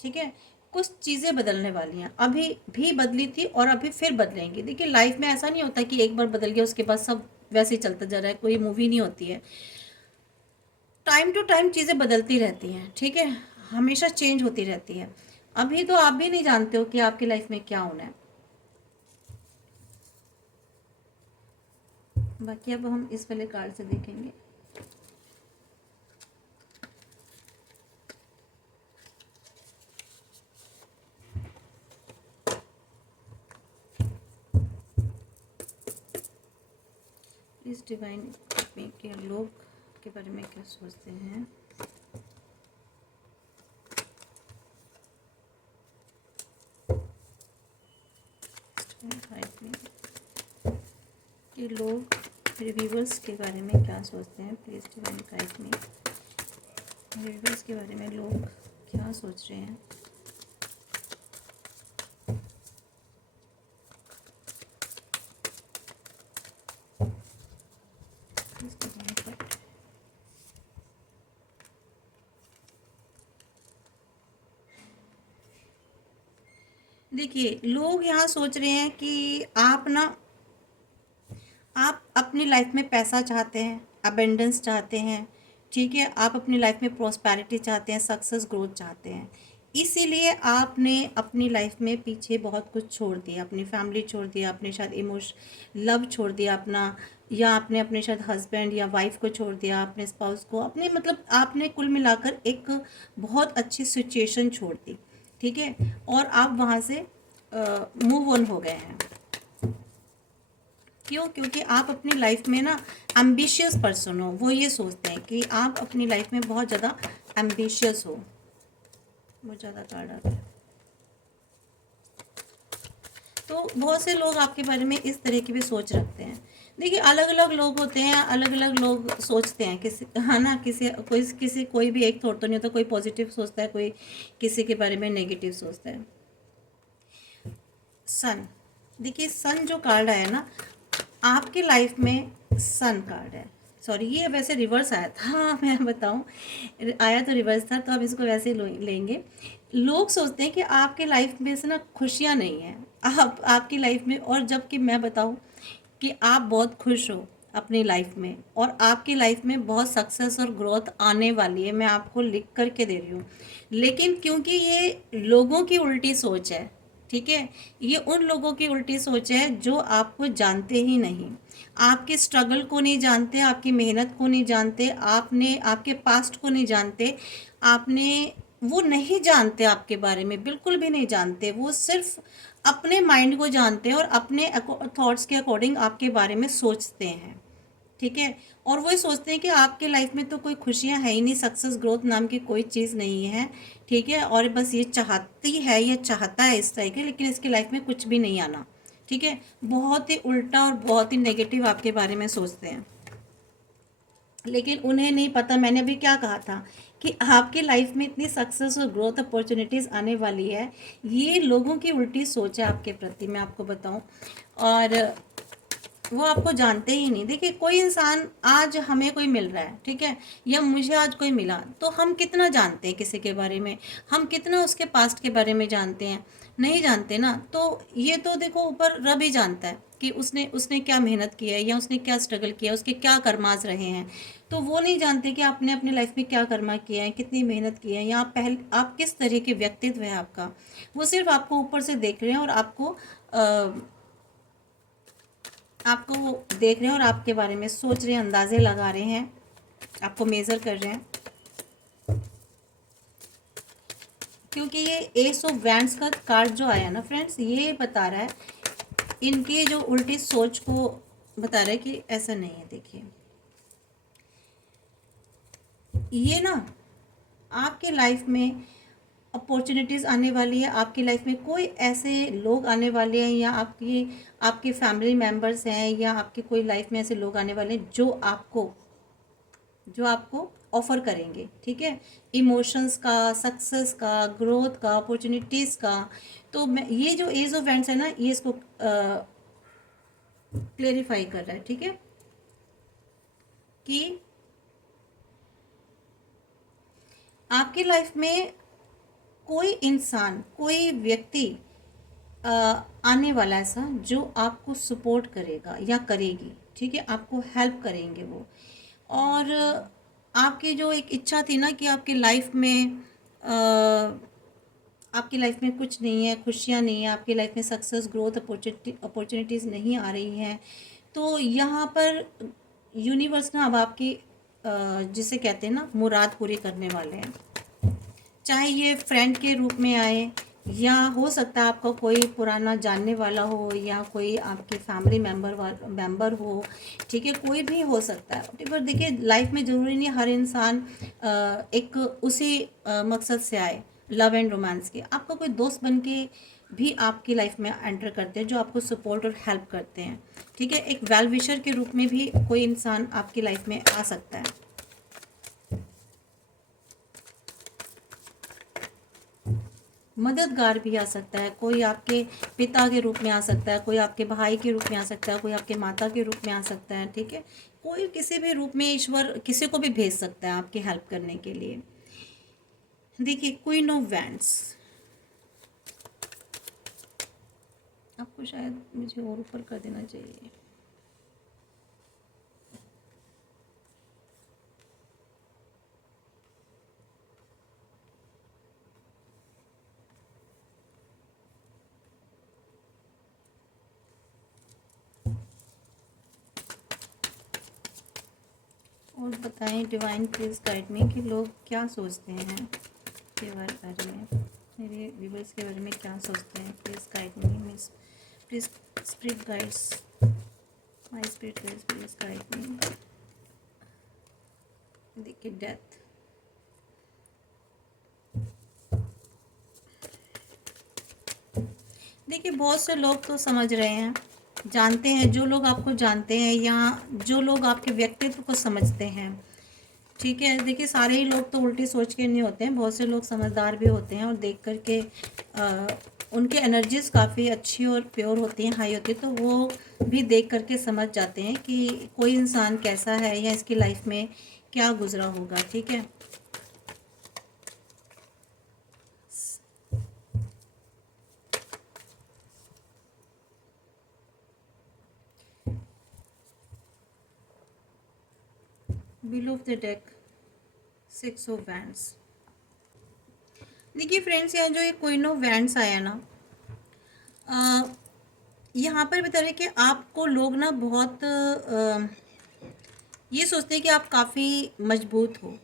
ठीक है। कुछ चीज़ें बदलने वाली हैं, अभी भी बदली थी और अभी फिर बदलेंगी। देखिए लाइफ में ऐसा नहीं होता कि एक बार बदल गया उसके बाद सब वैसे ही चलता जा रहा है, कोई मूवी नहीं होती है। टाइम टू टाइम चीज़ें बदलती रहती हैं, ठीक है, हमेशा चेंज होती रहती है। अभी तो आप भी नहीं जानते हो कि आपकी लाइफ में क्या होना है। बाकी अब हम इस वाले कार्ड से देखेंगे। प्लीज़ डिवाइन में के लोग के बारे में क्या सोचते हैं। कि लोग रिव्यूअर्स के बारे में क्या सोचते हैं। प्लीज़ डिवाइन गाइड में रिव्यूअर्स के बारे में लोग क्या सोच रहे हैं। देखिए, लोग यहाँ सोच रहे हैं कि आप अपनी लाइफ में पैसा चाहते हैं, अबेंडेंस चाहते हैं, ठीक है, आप अपनी लाइफ में प्रॉस्पेरिटी चाहते हैं, सक्सेस ग्रोथ चाहते हैं। इसीलिए आपने अपनी लाइफ में पीछे बहुत कुछ छोड़ दिया, अपनी फैमिली छोड़ दिया, अपने शायद लव छोड़ दिया अपना, या आपने अपने शायद हस्बैंड या वाइफ को छोड़ दिया, अपने स्पाउस को, अपने मतलब आपने कुल मिलाकर एक बहुत अच्छी सिचुएशन छोड़ दी, ठीक है, और आप वहाँ से मूव ऑन हो गए हैं। क्यों? क्योंकि आप अपनी लाइफ में ना एम्बिशियस पर्सन हो। वो ये सोचते हैं कि आप अपनी लाइफ में बहुत ज़्यादा एम्बिशियस हो। बहुत ज़्यादा कार्ड आ गया। तो बहुत से लोग आपके बारे में इस तरह की भी सोच रखते हैं। देखिए, अलग अलग लोग होते हैं, अलग अलग लोग सोचते हैं, किसी है ना, कोई भी एक थॉट तो नहीं होता। कोई पॉजिटिव सोचता है, कोई किसी के बारे में नेगेटिव सोचता है। सन, देखिए सन जो कार्ड आया ना, आपकी लाइफ में सन कार्ड है। सॉरी, ये वैसे रिवर्स आया था। हाँ, मैं बताऊँ, आया तो रिवर्स था, तो हम इसको वैसे ही लेंगे। लोग सोचते हैं कि आपके लाइफ में से ना खुशियाँ नहीं हैं, आप आपकी लाइफ में, और जबकि मैं बताऊँ कि आप बहुत खुश हो अपनी लाइफ में, और आपकी लाइफ में बहुत सक्सेस और ग्रोथ आने वाली है। मैं आपको लिख करके दे रही हूँ। लेकिन क्योंकि ये लोगों की उल्टी सोच है, ठीक है, ये उन लोगों की उल्टी सोच है जो आपको जानते ही नहीं, आपके स्ट्रगल को नहीं जानते, आपकी मेहनत को नहीं जानते, आपने आपके पास्ट को नहीं जानते, आपने वो नहीं जानते, आपके बारे में बिल्कुल भी नहीं जानते। वो सिर्फ अपने माइंड को जानते हैं और अपने थॉट्स के अकॉर्डिंग आपके बारे में सोचते हैं, ठीक है, और वो सोचते हैं कि आपके लाइफ में तो कोई खुशियां है ही नहीं, सक्सेस ग्रोथ नाम की कोई चीज़ नहीं है, ठीक है, और बस ये चाहती है, ये चाहता है इस तरह के, लेकिन इसकी लाइफ में कुछ भी नहीं आना, ठीक है। बहुत ही उल्टा और बहुत ही नेगेटिव आपके बारे में सोचते हैं। लेकिन उन्हें नहीं पता, मैंने अभी क्या कहा था, कि आपकी लाइफ में इतनी सक्सेस और ग्रोथ अपॉर्चुनिटीज़ आने वाली है। ये लोगों की उल्टी सोच है आपके प्रति, मैं आपको बताऊं, और वो आपको जानते ही नहीं। देखिए, कोई इंसान, आज हमें कोई मिल रहा है, ठीक है, या मुझे आज कोई मिला, तो हम कितना जानते हैं किसी के बारे में, हम कितना उसके पास्ट के बारे में जानते हैं, नहीं जानते ना। तो ये तो देखो ऊपर रब ही जानता है कि उसने उसने क्या मेहनत की है, या उसने क्या स्ट्रगल किया है, उसके क्या कर्माज रहे हैं। तो वो नहीं जानते कि आपने अपनी लाइफ में क्या कर्मा किया है, कितनी मेहनत की है, या आप किस तरह के व्यक्तित्व है आपका। वो सिर्फ आपको ऊपर से देख रहे हैं, और आपको वो देख रहे हैं, और आपके बारे में सोच रहे हैं, अंदाजे लगा रहे हैं, आपको मेज़र कर रहे हैं। क्योंकि ये एस ऑफ वैंड्स का कार्ड जो आया ना फ्रेंड्स, ये बता रहा है, इनकी जो उल्टी सोच को बता रहा है कि ऐसा नहीं है। देखिए, ये ना आपके लाइफ में अपॉर्चुनिटीज़ आने वाली है, आपकी लाइफ में कोई ऐसे लोग आने वाले हैं, या आपके फैमिली मेम्बर्स हैं, या आपकी कोई लाइफ में ऐसे लोग आने वाले हैं जो आपको ऑफर करेंगे, ठीक है, इमोशंस का, सक्सेस का, ग्रोथ का, अपॉर्चुनिटीज़ का। तो मैं, ये जो एज ऑफ इवेंट्स है ना, ये इसको क्लेरिफाई कर रहा है, ठीक है, कि आपकी लाइफ में कोई इंसान, कोई व्यक्ति आने वाला ऐसा जो आपको सपोर्ट करेगा या करेगी, ठीक है, आपको हेल्प करेंगे वो। और आपकी जो एक इच्छा थी ना कि आपकी लाइफ में कुछ नहीं है, खुशियाँ नहीं है, आपकी लाइफ में सक्सेस ग्रोथ अपॉर्चुनिटीज़ नहीं आ रही हैं, तो यहाँ पर यूनिवर्स ना अब आपकी जिसे कहते हैं ना मुराद पूरी करने वाले हैं। चाहे ये फ्रेंड के रूप में आए, या हो सकता है आपका कोई पुराना जानने वाला हो या कोई आपके फैमिली मेंबर हो, ठीक है, कोई भी हो सकता है। पर देखिए लाइफ में ज़रूरी नहीं हर इंसान एक उसी मकसद से आए, लव एंड रोमांस के। आपका कोई दोस्त बन के भी आपकी लाइफ में एंटर करते हैं जो आपको सपोर्ट और हेल्प करते हैं, ठीक है। एक वेल विशर के रूप में भी कोई इंसान आपकी लाइफ में आ सकता है। मददगार भी आ सकता है, कोई आपके पिता के रूप में आ सकता है, कोई आपके भाई के रूप में आ सकता है, कोई आपके माता के रूप में आ सकता है, ठीक है। कोई किसी भी रूप में ईश्वर किसी को भी भेज सकता है आपकी हेल्प करने के लिए। देखिए क्वीन ऑफ वैंड्स, आपको शायद मुझे और ऊपर कर देना चाहिए। और बताएं डिवाइन प्लीज गाइड में कि लोग क्या सोचते हैं के बारे में, मेरे व्यूवर्स के बारे में क्या सोचते हैं। Please guide me, miss please spirit guides, my spirit guides please guide me. देखिए डेथ, देखिए बहुत से लोग तो समझ रहे हैं, जानते हैं, जो लोग आपको जानते हैं या जो लोग आपके व्यक्तित्व को समझते हैं, ठीक है। देखिए सारे ही लोग तो उल्टी सोच के नहीं होते हैं, बहुत से लोग समझदार भी होते हैं और देख करके उनकी एनर्जीज काफ़ी अच्छी और प्योर होती हैं, हाई होती है, तो वो भी देख करके समझ जाते हैं कि कोई इंसान कैसा है या इसकी लाइफ में क्या गुजरा होगा, ठीक है। Below of the deck, 6 of wands. देखिए फ्रेंड्स, यहाँ जो ये क्वीन ऑफ वैंड्स आया ना, यहाँ पर बता रहे कि आपको लोग ना बहुत ये सोचते हैं कि आप काफ़ी मजबूत हो,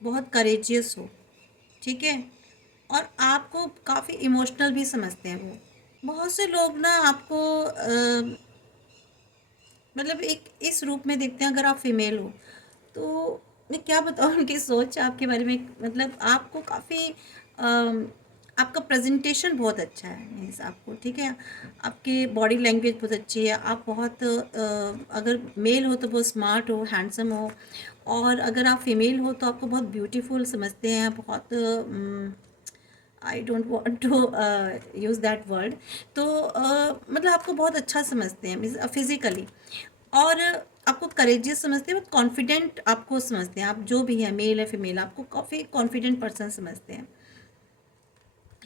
बहुत करेजियस हो, ठीक है, और आपको काफ़ी इमोशनल भी समझते हैं वो। बहुत से लोग ना आपको मतलब एक इस रूप में देखते हैं, अगर आप फीमेल हो तो मैं क्या बताऊँ उनकी सोच आपके बारे में, मतलब आपको काफ़ी आपका प्रेजेंटेशन बहुत अच्छा है मीन्स आपको, ठीक है, आपकी बॉडी लैंग्वेज बहुत अच्छी है, आप बहुत अगर मेल हो तो बहुत स्मार्ट हो, हैंडसम हो, और अगर आप फीमेल हो तो आपको बहुत ब्यूटीफुल समझते हैं, बहुत I don't want to use that word, तो मतलब आपको बहुत अच्छा समझते हैं मीन्स फिज़िकली, और आपको करेजियस समझते हैं, बहुत कॉन्फिडेंट आपको समझते हैं, आप जो भी है मेल है फीमेल, आपको काफ़ी कॉन्फिडेंट पर्सन समझते हैं।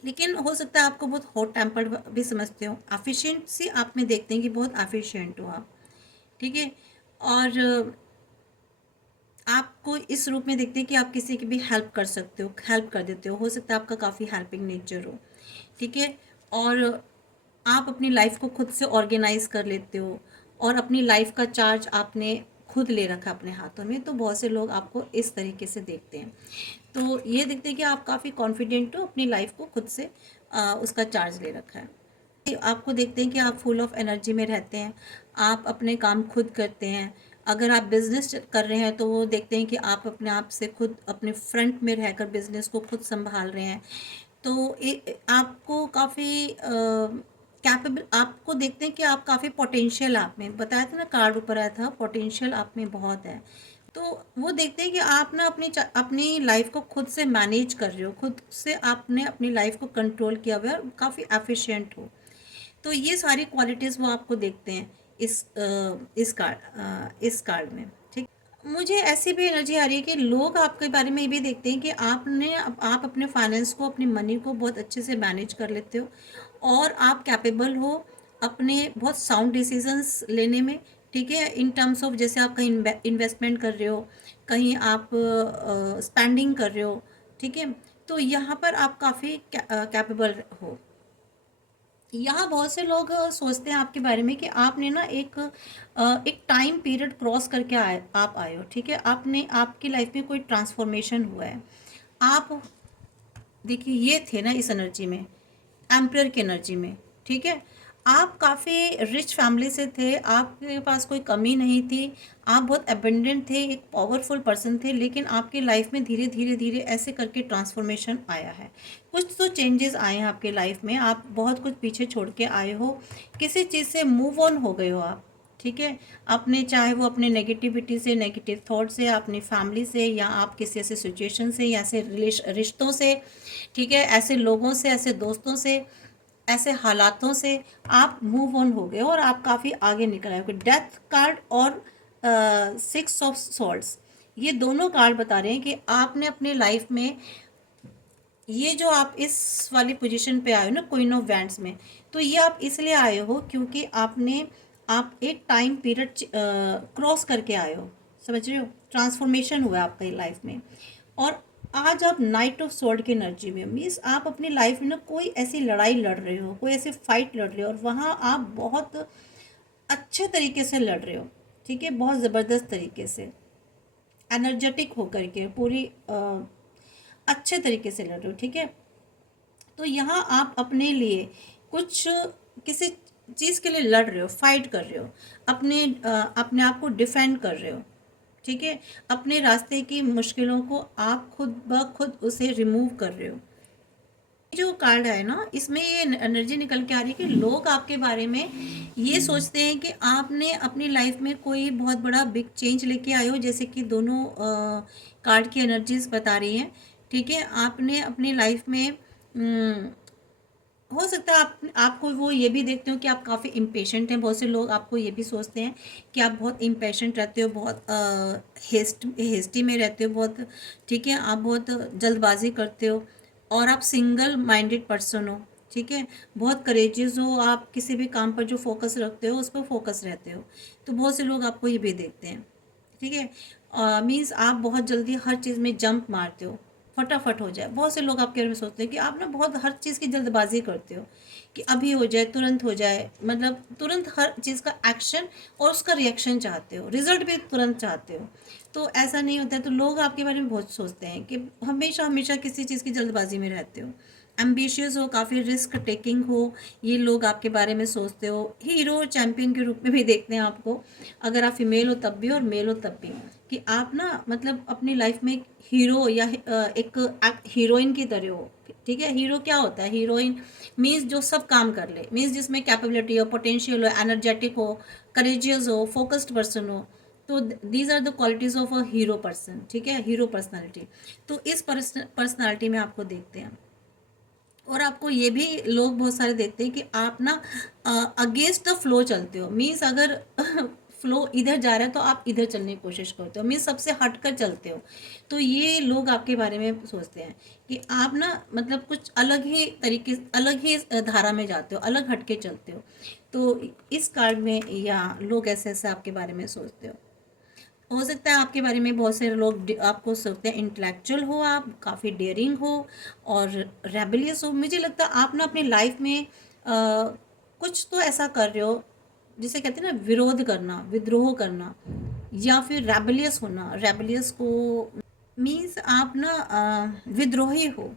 लेकिन हो सकता है आपको बहुत हॉट टेम्पर्ड भी समझते हो, एफिशिएंसी आप में देखते हैं कि बहुत एफिशिएंट हो आप, ठीक है, और आपको इस रूप में देखते हैं कि आप किसी की भी हेल्प कर सकते हेल्प कर देते हो सकता है आपका काफ़ी हेल्पिंग नेचर हो, ठीक है, और आप अपनी लाइफ को खुद से ऑर्गेनाइज कर लेते हो और अपनी लाइफ का चार्ज आपने खुद ले रखा अपने हाथों में, तो बहुत से लोग आपको इस तरीके से देखते हैं, तो ये देखते हैं कि आप काफ़ी कॉन्फिडेंट हो, अपनी लाइफ को खुद से उसका चार्ज ले रखा है। आपको देखते हैं कि आप फुल ऑफ एनर्जी में रहते हैं, आप अपने काम खुद करते हैं, अगर आप बिज़नेस कर रहे हैं तो वो देखते हैं कि आप अपने आप से खुद अपने फ्रंट में रहकर बिज़नेस को खुद संभाल रहे हैं, तो आपको काफ़ी कैपेबल, आपको देखते हैं कि आप काफ़ी पोटेंशियल आप में, बताया था ना कार्ड ऊपर आया था, पोटेंशियल आप में बहुत है, तो वो देखते हैं कि आप ना अपनी लाइफ को खुद से मैनेज कर रहे हो, खुद से आपने अपनी लाइफ को कंट्रोल किया हुआ है और काफ़ी एफिशिएंट हो, तो ये सारी क्वालिटीज़ वो आपको देखते हैं इस कार्ड में, ठीक। मुझे ऐसी भी एनर्जी आ रही है कि लोग आपके बारे में ये भी देखते हैं कि आप अपने फाइनेंस को, अपनी मनी को बहुत अच्छे से मैनेज कर लेते हो और आप कैपेबल हो अपने बहुत साउंड डिसीजंस लेने में, ठीक है, इन टर्म्स ऑफ जैसे आप कहीं इन्वेस्टमेंट कर रहे हो, कहीं आप स्पेंडिंग कर रहे हो, ठीक है, तो यहाँ पर आप काफ़ी कैपेबल हो। यहाँ बहुत से लोग सोचते हैं आपके बारे में कि आपने ना एक टाइम पीरियड क्रॉस करके आप आए हो, ठीक है, आपने आपकी लाइफ में कोई ट्रांसफॉर्मेशन हुआ है, आप देखिए ये थे ना इस एनर्जी में, एम्पियर की एनर्जी में, ठीक है। आप काफ़ी रिच फैमिली से थे, आपके पास कोई कमी नहीं थी, आप बहुत एबंडेंट थे, एक पावरफुल पर्सन थे, लेकिन आपकी लाइफ में धीरे धीरे धीरे ऐसे करके ट्रांसफॉर्मेशन आया है। कुछ तो चेंजेस आए हैं आपके लाइफ में, आप बहुत कुछ पीछे छोड़ के आए हो, किसी चीज़ से मूव ऑन हो गए हो आप, ठीक है। अपने चाहे वो अपने नेगेटिविटी से, नेगेटिव थॉट से, अपनी फैमिली से, या आप किसी ऐसे सिचुएशन से, या ऐसे रिश्तों से, ठीक है, ऐसे लोगों से, ऐसे दोस्तों से, ऐसे हालातों से आप मूव ऑन हो गए हो और आप काफ़ी आगे निकल आए हो। डेथ कार्ड और 6 ऑफ सॉर्ड्स, ये दोनों कार्ड बता रहे हैं कि आपने अपने लाइफ में ये जो आप इस वाली पोजीशन पे आए हो ना, क्वीन ऑफ वैंड्स में, तो ये आप इसलिए आए हो क्योंकि आप एक टाइम पीरियड क्रॉस करके आए हो, समझ रहे हो, ट्रांसफॉर्मेशन हुआ है आपकी लाइफ में। और आज आप नाइट ऑफ स्वॉर्ड की एनर्जी में, मीन्स आप अपनी लाइफ में ना कोई ऐसी लड़ाई लड़ रहे हो, कोई ऐसी फाइट लड़ रहे हो, और वहाँ आप बहुत अच्छे तरीके से लड़ रहे हो, ठीक है, बहुत ज़बरदस्त तरीके से, एनर्जेटिक होकर के, पूरी अच्छे तरीके से लड़ रहे हो, ठीक है। तो यहाँ आप अपने लिए कुछ किसी चीज़ के लिए लड़ रहे हो, फाइट कर रहे हो, अपने आप को डिफेंड कर रहे हो, ठीक है। अपने रास्ते की मुश्किलों को आप खुद ब खुद उसे रिमूव कर रहे हो। जो कार्ड है ना, इसमें ये एनर्जी निकल के आ रही है कि लोग आपके बारे में ये सोचते हैं कि आपने अपनी लाइफ में कोई बहुत बड़ा बिग चेंज लेके आए हो, जैसे कि दोनों कार्ड की एनर्जीज बता रही हैं, ठीक है। आपने अपनी लाइफ में हो सकता है आपको वो ये भी देखते हो कि आप काफ़ी इम्पेशेंट हैं। बहुत से लोग आपको ये भी सोचते हैं कि आप बहुत इम्पेशेंट रहते हो, बहुत हेस्टी में रहते हो, बहुत, ठीक है, आप बहुत जल्दबाजी करते हो, और आप सिंगल माइंडेड पर्सन हो, ठीक है, बहुत करेजियस हो, आप किसी भी काम पर जो फोकस रखते हो उस पर फोकस रहते हो। तो बहुत से लोग आपको ये भी देखते हैं, ठीक है। मीन्स आप बहुत जल्दी हर चीज़ में जंप मारते हो, फटाफट हो जाए। बहुत से लोग आपके बारे में सोचते हैं कि आप ना बहुत हर चीज़ की जल्दबाजी करते हो, कि अभी हो जाए, तुरंत हो जाए, मतलब तुरंत हर चीज़ का एक्शन और उसका रिएक्शन चाहते हो, रिजल्ट भी तुरंत चाहते हो। तो ऐसा नहीं होता है। तो लोग आपके बारे में बहुत सोचते हैं कि हमेशा हमेशा किसी चीज़ की जल्दबाजी में रहते हो, एम्बिशियस हो, काफ़ी रिस्क टेकिंग हो, ये लोग आपके बारे में सोचते हो। हीरो चैंपियन के रूप में भी देखते हैं आपको, अगर आप फीमेल हो तब भी और मेल हो तब भी, कि आप ना मतलब अपनी लाइफ में एक हीरो या एक हीरोइन की तरह हो, ठीक है। हीरो क्या होता है? हीरोइन मीन्स जो सब काम कर ले, मीन्स जिसमें कैपेबिलिटी हो, पोटेंशियल हो, एनर्जेटिक हो, करेजियस हो, फोकस्ड पर्सन हो। तो these are the qualities of a hero person, ठीक है, हीरो पर्सनालिटी। तो इस पर्सनालिटी में आपको देखते हैं। और आपको ये भी लोग बहुत सारे देखते हैं कि आप ना अगेंस्ट द फ्लो चलते हो, मीन्स अगर फ्लो इधर जा रहा है तो आप इधर चलने की कोशिश करते हो, मीन्स सबसे हट कर चलते हो। तो ये लोग आपके बारे में सोचते हैं कि आप ना मतलब कुछ अलग ही तरीके, अलग ही धारा में जाते हो, अलग हट के चलते हो। तो इस कार्ड में या लोग ऐसे ऐसे आपके बारे में सोचते हो सकता है आपके बारे में बहुत सारे लोग आपको सोचते हैं इंटेलेक्चुअल हो, आप काफ़ी डेयरिंग हो और रेबलियस हो। मुझे लगता है आप ना अपनी लाइफ में कुछ तो ऐसा कर रहे हो जिसे कहते हैं ना विरोध करना, विद्रोह करना, या फिर रेबलियस होना। रेबलियस को मीन्स आप ना विद्रोही हो,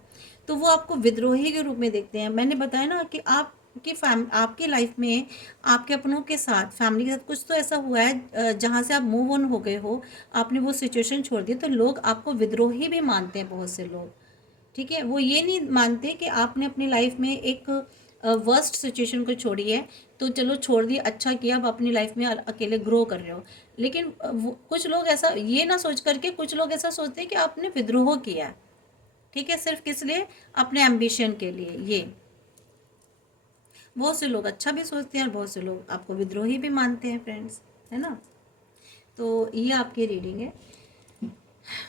तो वो आपको विद्रोही के रूप में देखते हैं। मैंने बताया ना कि आपकी लाइफ में आपके अपनों के साथ, फैमिली के साथ कुछ तो ऐसा हुआ है जहाँ से आप मूव ऑन हो गए हो, आपने वो सिचुएशन छोड़ दी, तो लोग आपको विद्रोही भी मानते हैं, बहुत से लोग, ठीक है। वो ये नहीं मानते कि आपने अपनी लाइफ में एक वर्स्ट सिचुएशन को छोड़ी है, तो चलो छोड़ दिया, अच्छा किया, अब अपनी लाइफ में अकेले ग्रो कर रहे हो। लेकिन कुछ लोग ऐसा ये ना सोच करके, कुछ लोग ऐसा सोचते हैं कि आपने विद्रोह किया है, ठीक है, सिर्फ किस लिए? अपने एम्बिशन के लिए। ये बहुत से लोग अच्छा भी सोचते हैं और बहुत से लोग आपको विद्रोही भी मानते हैं, फ्रेंड्स, है ना। तो ये आपकी रीडिंग है।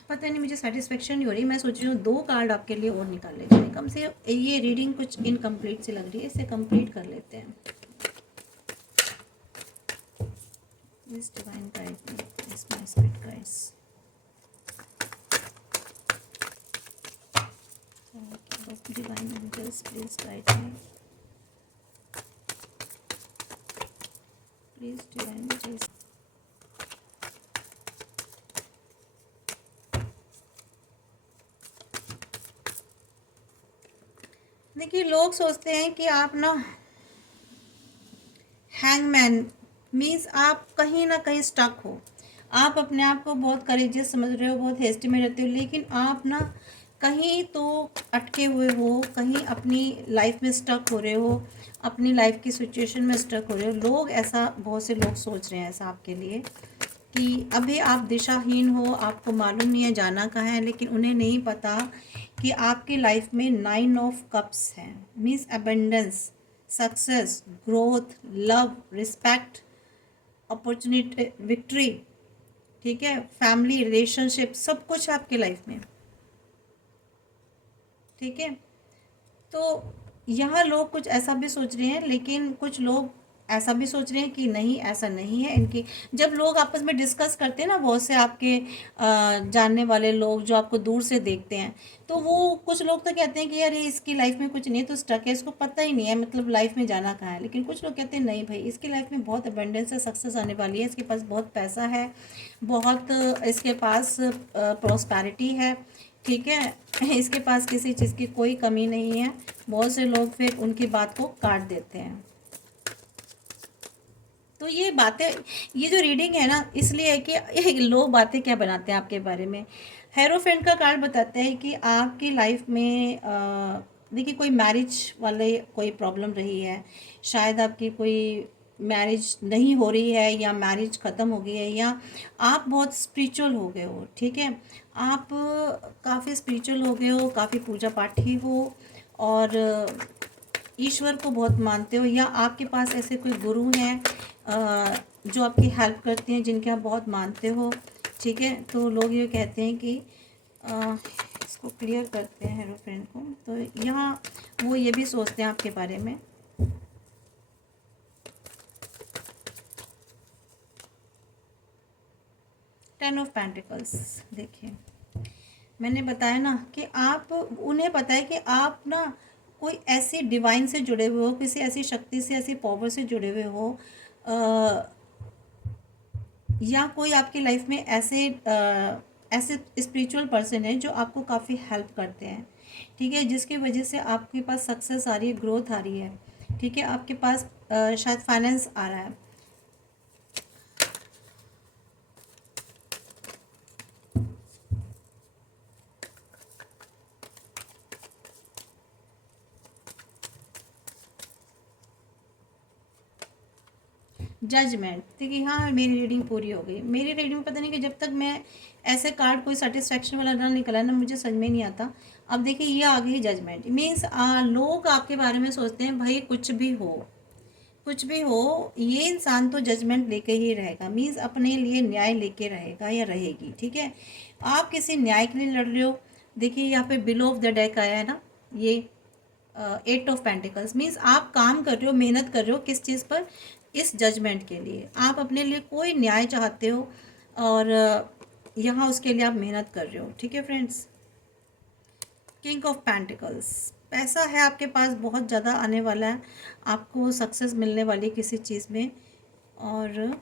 पता नहीं, मुझे सेटिस्फेक्शन नहीं हो रही। मैं सोच रही हूँ 2 कार्ड आपके लिए और निकाल लेते हैं, कम से ये रीडिंग कुछ इनकम्प्लीट सी लग रही है, इसे कंप्लीट कर लेते हैं। Please divine guide me, please my spirit guides. Divine angels, please guide me. Please divine angels. देखिए लोग सोचते हैं कि आप ना हैंगमैन मीन्स आप कहीं ना कहीं स्टक हो। आप अपने आप को बहुत करेजियस समझ रहे हो, बहुत हेस्टी में रहते हो, लेकिन आप ना कहीं तो अटके हुए हो, कहीं अपनी लाइफ में स्टक हो रहे हो, अपनी लाइफ की सिचुएशन में स्टक हो रहे हो। लोग ऐसा, बहुत से लोग सोच रहे हैं ऐसा आपके लिए कि अभी आप दिशाहीन हो, आपको मालूम नहीं है जाना कहाँ है, लेकिन उन्हें नहीं पता कि आपकी लाइफ में 9 ऑफ कप्स हैं। Means abundance, success, growth, love, respect, opportunity, victory, ठीक है, फैमिली, रिलेशनशिप, सब कुछ है आपकी लाइफ में, ठीक है। तो यहाँ लोग कुछ ऐसा भी सोच रहे हैं, लेकिन कुछ लोग ऐसा भी सोच रहे हैं कि नहीं, ऐसा नहीं है इनकी। जब लोग आपस में डिस्कस करते हैं ना, बहुत से आपके जानने वाले लोग जो आपको दूर से देखते हैं, तो वो कुछ लोग तो कहते हैं कि यार ये इसकी लाइफ में कुछ नहीं है, तो स्टक है, इसको पता ही नहीं है मतलब लाइफ में जाना कहाँ है। लेकिन कुछ लोग कहते हैं नहीं भाई, इसकी लाइफ में बहुत अबेंडेंस है, सक्सेस आने वाली है, इसके पास बहुत पैसा है, बहुत इसके पास प्रॉस्पेरिटी है, ठीक है, इसके पास किसी चीज़ की कोई कमी नहीं है। बहुत से लोग फिर उनकी बात को काट देते हैं। तो ये बातें, ये जो रीडिंग है ना, इसलिए है कि ये लोग बातें क्या बनाते हैं आपके बारे में। हेरोफेंट का कार्ड बताता है कि आपकी लाइफ में देखिए कोई मैरिज वाले कोई प्रॉब्लम रही है, शायद आपकी कोई मैरिज नहीं हो रही है, या मैरिज ख़त्म हो गई है, या आप बहुत स्पिरिचुअल हो गए हो, ठीक है, आप काफ़ी स्पिरिचुअल हो गए हो, काफ़ी पूजा पाठी हो, और ईश्वर को बहुत मानते हो, या आपके पास ऐसे कोई गुरु हैं जो आपकी हेल्प करते हैं, जिनके आप बहुत मानते हो, ठीक है। तो लोग ये कहते हैं कि इसको क्लियर करते हैं हेरोफ्रेंड को। तो यहाँ वो ये भी सोचते हैं आपके बारे में। टेन ऑफ पेंटिकल्स, देखिए मैंने बताया ना कि आप, उन्हें पता है कि आप ना कोई ऐसी डिवाइन से जुड़े हुए हो, किसी ऐसी शक्ति से, ऐसी पावर से जुड़े हुए हो, या कोई आपकी लाइफ में ऐसे स्पिरिचुअल पर्सन है जो आपको काफ़ी हेल्प करते हैं, ठीक है, जिसकी वजह से आपके पास सक्सेस आ रही है, ग्रोथ आ रही है, ठीक है, आपके पास शायद फाइनेंस आ रहा है। जजमेंट, देखिए हाँ मेरी रीडिंग पूरी हो गई। मेरी रीडिंग में पता नहीं कि जब तक मैं ऐसे कार्ड कोई सेटिस्फेक्शन वाला ना निकला ना, मुझे समझ में नहीं आता। अब देखिए ये आ गई जजमेंट, मीन्स लोग आपके बारे में सोचते हैं भाई कुछ भी हो, कुछ भी हो, ये इंसान तो जजमेंट लेके ही रहेगा, मीन्स अपने लिए न्याय लेके रहेगा या रहेगी, ठीक है। आप किसी न्याय के लिए लड़ रहे हो। देखिए यहाँ पे बिलो ऑफ द डेक आया है ना, ये 8 ऑफ पेंटिकल्स, मीन्स आप काम कर रहे हो, मेहनत कर रहे हो किस चीज़ पर, इस जजमेंट के लिए। आप अपने लिए कोई न्याय चाहते हो, और यहाँ उसके लिए आप मेहनत कर रहे हो, ठीक है फ्रेंड्स। किंग ऑफ पेंटिकल्स, पैसा है आपके पास, बहुत ज़्यादा आने वाला है, आपको सक्सेस मिलने वाली है किसी चीज़ में। और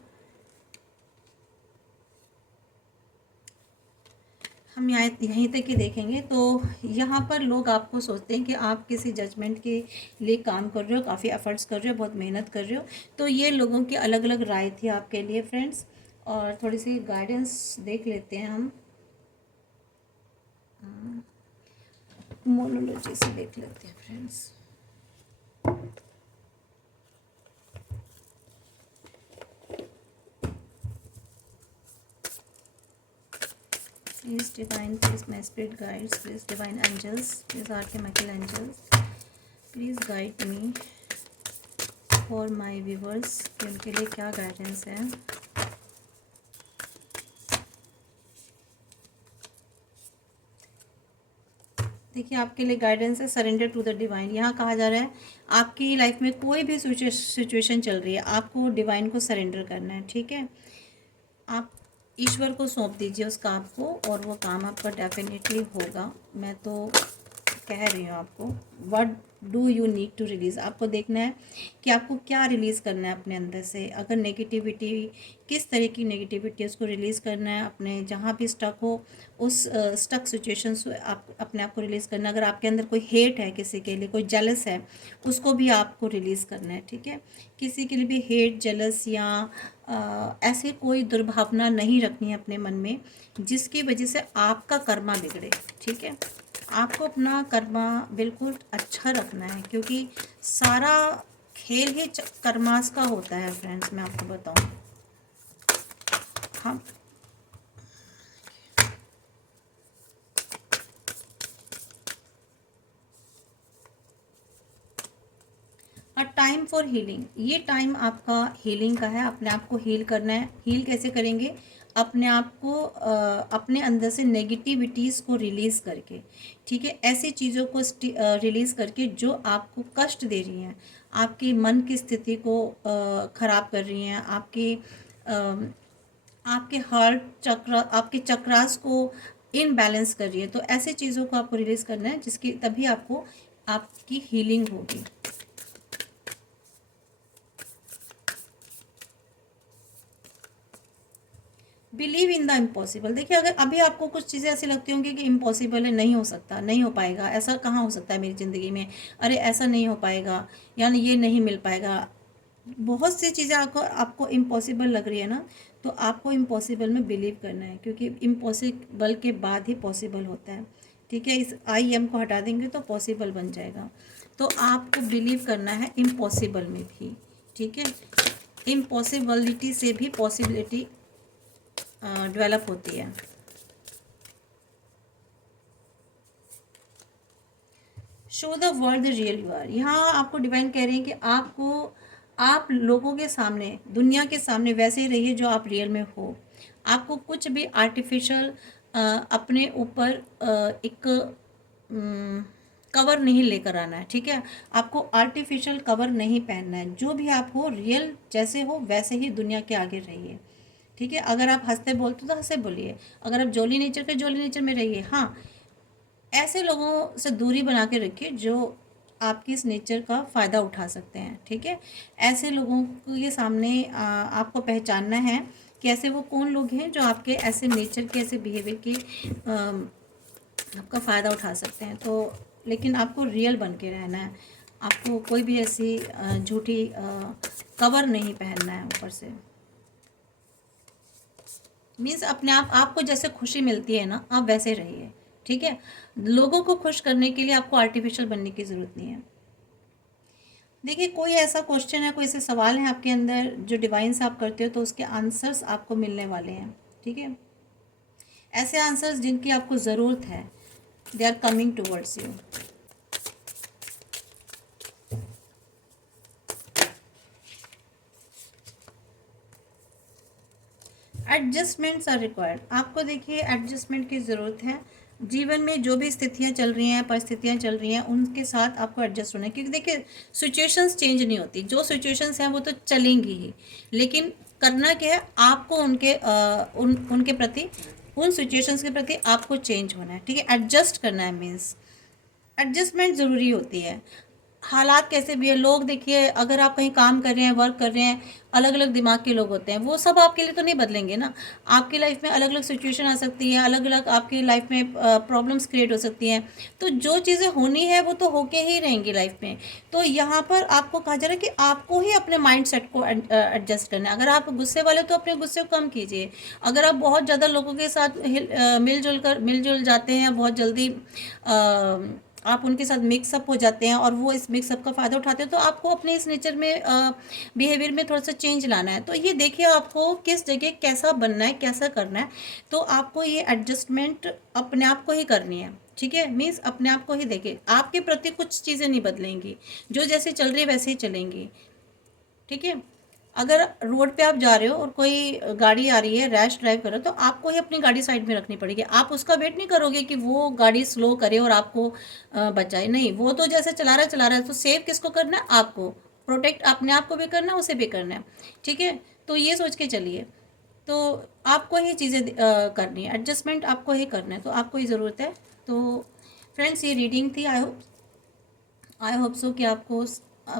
हम यहाँ यहीं तक ही देखेंगे। तो यहाँ पर लोग आपको सोचते हैं कि आप किसी जजमेंट के लिए काम कर रहे हो, काफ़ी एफर्ट्स कर रहे हो, बहुत मेहनत कर रहे हो। तो ये लोगों की अलग अलग राय थी आपके लिए फ्रेंड्स, और थोड़ी सी गाइडेंस देख लेते हैं हम, मोनोलॉजी से देख लेते हैं friends. Please divine, please my spirit guides, please divine angels, please archangel angels, please guide me for my viewers, कि उनके लिए क्या गाइडेंस है। देखिए आपके लिए गाइडेंस है सरेंडर टू द डिवाइन। यहाँ कहा जा रहा है आपकी लाइफ में कोई भी सिचुएशन चल रही है, आपको डिवाइन को सरेंडर करना है, ठीक है। आप ईश्वर को सौंप दीजिए उस काम को, और वो काम आपका डेफिनेटली होगा। मैं तो कह रही हूँ आपको, word do you need to release. आपको देखना है कि आपको क्या रिलीज़ करना है अपने अंदर से। अगर नेगेटिविटी, किस तरह की नेगेटिविटी है उसको रिलीज़ करना है। अपने जहाँ भी स्टक हो उस स्टक सिचुएशन से आप अपने आप को रिलीज़ करना है। अगर आपके अंदर कोई हेट है किसी के लिए, कोई जेलस है, उसको भी आपको रिलीज़ करना है। ठीक है, किसी के लिए भी हेट, जेलस या ऐसे कोई दुर्भावना नहीं रखनी है अपने मन में जिसकी वजह से आपका कर्मा बिगड़े। ठीक है, आपको अपना कर्मा बिल्कुल अच्छा रखना है, क्योंकि सारा खेल ही कर्मास का होता है फ्रेंड्स। मैं आपको बताऊं, हम अ टाइम फॉर हीलिंग, ये टाइम आपका हीलिंग का है। अपने आप को हील करना है। हील कैसे करेंगे? अपने आप को अपने अंदर से नेगेटिविटीज़ को रिलीज़ करके। ठीक है, ऐसी चीज़ों को रिलीज़ करके जो आपको कष्ट दे रही हैं, आपके मन की स्थिति को ख़राब कर रही हैं, आपके हार्ट चक्र, आपके चक्रास को इनबैलेंस कर रही है। तो ऐसे चीज़ों को आपको रिलीज़ करना है, जिसकी तभी आपको आपकी हीलिंग होगी। Believe in the impossible. देखिए, अगर अभी आपको कुछ चीज़ें ऐसी लगती होंगी कि इम्पॉसिबल है, नहीं हो सकता, नहीं हो पाएगा, ऐसा कहाँ हो सकता है मेरी ज़िंदगी में, अरे ऐसा नहीं हो पाएगा, यानी ये नहीं मिल पाएगा, बहुत सी चीज़ें आपको आपको इम्पॉसिबल लग रही है ना, तो आपको इम्पॉसिबल में बिलीव करना है, क्योंकि इम्पॉसिबल के बाद ही पॉसिबल होता है। ठीक है, इस आई एम को हटा देंगे तो पॉसिबल बन जाएगा। तो आपको बिलीव करना है इम्पॉसिबल में भी। ठीक है, इम्पॉसिबिलिटी से भी पॉसिबिलिटी डेवलप होती है। Show the world the real you are. यहाँ आपको डिवाइन कह रहे हैं कि आप लोगों के सामने, दुनिया के सामने वैसे ही रहिए जो आप रियल में हो। आपको कुछ भी आर्टिफिशियल अपने ऊपर एक कवर नहीं लेकर आना है। ठीक है, आपको आर्टिफिशियल कवर नहीं पहनना है। जो भी आप हो, रियल जैसे हो वैसे ही दुनिया के आगे रहिए। ठीक है, अगर आप हंसते बोलते हो तो हंसे बोलिए, अगर आप जॉली नेचर के जॉली नेचर में रहिए। हाँ, ऐसे लोगों से दूरी बना के रखिए जो आपकी इस नेचर का फ़ायदा उठा सकते हैं। ठीक है, ऐसे लोगों के सामने आपको पहचानना है कि ऐसे वो कौन लोग हैं जो आपके ऐसे नेचर के, ऐसे बिहेवियर की आपका फ़ायदा उठा सकते हैं। तो लेकिन आपको रियल बन के रहना है। आपको कोई भी ऐसी झूठी कवर नहीं पहनना है ऊपर से। मीन्स अपने आप, आपको जैसे खुशी मिलती है ना, आप वैसे रहिए। ठीक है, लोगों को खुश करने के लिए आपको आर्टिफिशियल बनने की ज़रूरत नहीं है। देखिए, कोई ऐसा क्वेश्चन है, कोई ऐसे सवाल है आपके अंदर जो डिवाइन से आप करते हो, तो उसके आंसर्स आपको मिलने वाले हैं। ठीक है, ऐसे आंसर्स जिनकी आपको ज़रूरत है, they are coming towards you. Adjustments are required. आपको देखिए एडजस्टमेंट की ज़रूरत है। जीवन में जो भी स्थितियाँ चल रही हैं, परिस्थितियाँ चल रही हैं, उनके साथ आपको एडजस्ट होना है, क्योंकि देखिए सिचुएशंस चेंज नहीं होती। जो सिचुएशंस हैं वो तो चलेंगी ही, लेकिन करना क्या है, आपको उनके प्रति, उन सिचुएशंस के प्रति आपको चेंज होना है। ठीक है, एडजस्ट करना है। मीन्स एडजस्टमेंट ज़रूरी होती है। हालात कैसे भी है, लोग देखिए, अगर आप कहीं काम कर रहे हैं, वर्क कर रहे हैं, अलग अलग दिमाग के लोग होते हैं, वो सब आपके लिए तो नहीं बदलेंगे ना। आपकी लाइफ में अलग अलग सिचुएशन आ सकती है, अलग अलग आपकी लाइफ में प्रॉब्लम्स क्रिएट हो सकती हैं। तो जो चीज़ें होनी है वो तो होके ही रहेंगी लाइफ में। तो यहाँ पर आपको कहा जा रहा है कि आपको ही अपने माइंड सेट को एडजस्ट करना है। अगर आप गुस्से वाले तो अपने गुस्से को कम कीजिए। अगर आप बहुत ज़्यादा लोगों के साथ मिलजुल जाते हैं, बहुत जल्दी आप उनके साथ मिक्सअप हो जाते हैं और वो इस मिक्सअप का फ़ायदा उठाते हैं, तो आपको अपने इस नेचर में, बिहेवियर में थोड़ा सा चेंज लाना है। तो ये देखिए आपको किस जगह कैसा बनना है, कैसा करना है। तो आपको ये एडजस्टमेंट अपने आप को ही करनी है। ठीक है, मीन्स अपने आप को ही देखिए, आपके प्रति कुछ चीज़ें नहीं बदलेंगी, जो जैसे चल रही है वैसे ही चलेंगी। ठीक है, अगर रोड पे आप जा रहे हो और कोई गाड़ी आ रही है, रैश ड्राइव कर रहे हो, तो आपको ही अपनी गाड़ी साइड में रखनी पड़ेगी। आप उसका वेट नहीं करोगे कि वो गाड़ी स्लो करे और आपको बचाए। नहीं, वो तो जैसे चला रहा है, तो सेव किसको करना है? आपको। प्रोटेक्ट अपने आप को भी करना है, उसे भी करना है। ठीक है, तो ये सोच के चलिए। तो आपको ही चीज़ें करनी है, एडजस्टमेंट आपको ही करना है, तो आपको ही ज़रूरत है। तो फ्रेंड्स, ये रीडिंग थी। I hope I hope so कि आपको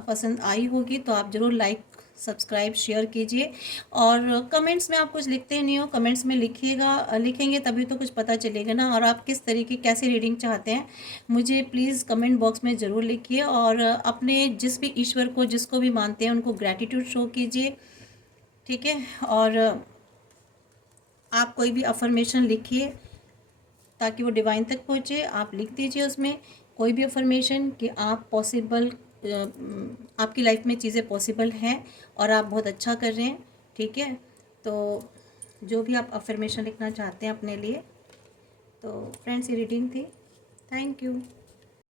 पसंद आई होगी, तो आप ज़रूर लाइक सब्सक्राइब शेयर कीजिए। और कमेंट्स में आप कुछ लिखते नहीं हो, कमेंट्स में लिखिएगा, लिखेंगे तभी तो कुछ पता चलेगा ना। और आप किस तरीके कैसी रीडिंग चाहते हैं मुझे प्लीज़ कमेंट बॉक्स में ज़रूर लिखिए। और अपने जिस भी ईश्वर को जिसको भी मानते हैं उनको ग्रैटिट्यूड शो कीजिए, ठीक है। और आप कोई भी अफर्मेशन लिखिए ताकि वो डिवाइन तक पहुँचे। आप लिख दीजिए उसमें कोई भी अफर्मेशन कि आप पॉसिबल, आपकी लाइफ में चीज़ें पॉसिबल हैं और आप बहुत अच्छा कर रहे हैं, ठीक है। तो जो भी आप अफर्मेशन लिखना चाहते हैं अपने लिए। तो फ्रेंड्स, ये रीडिंग थी। Thank you.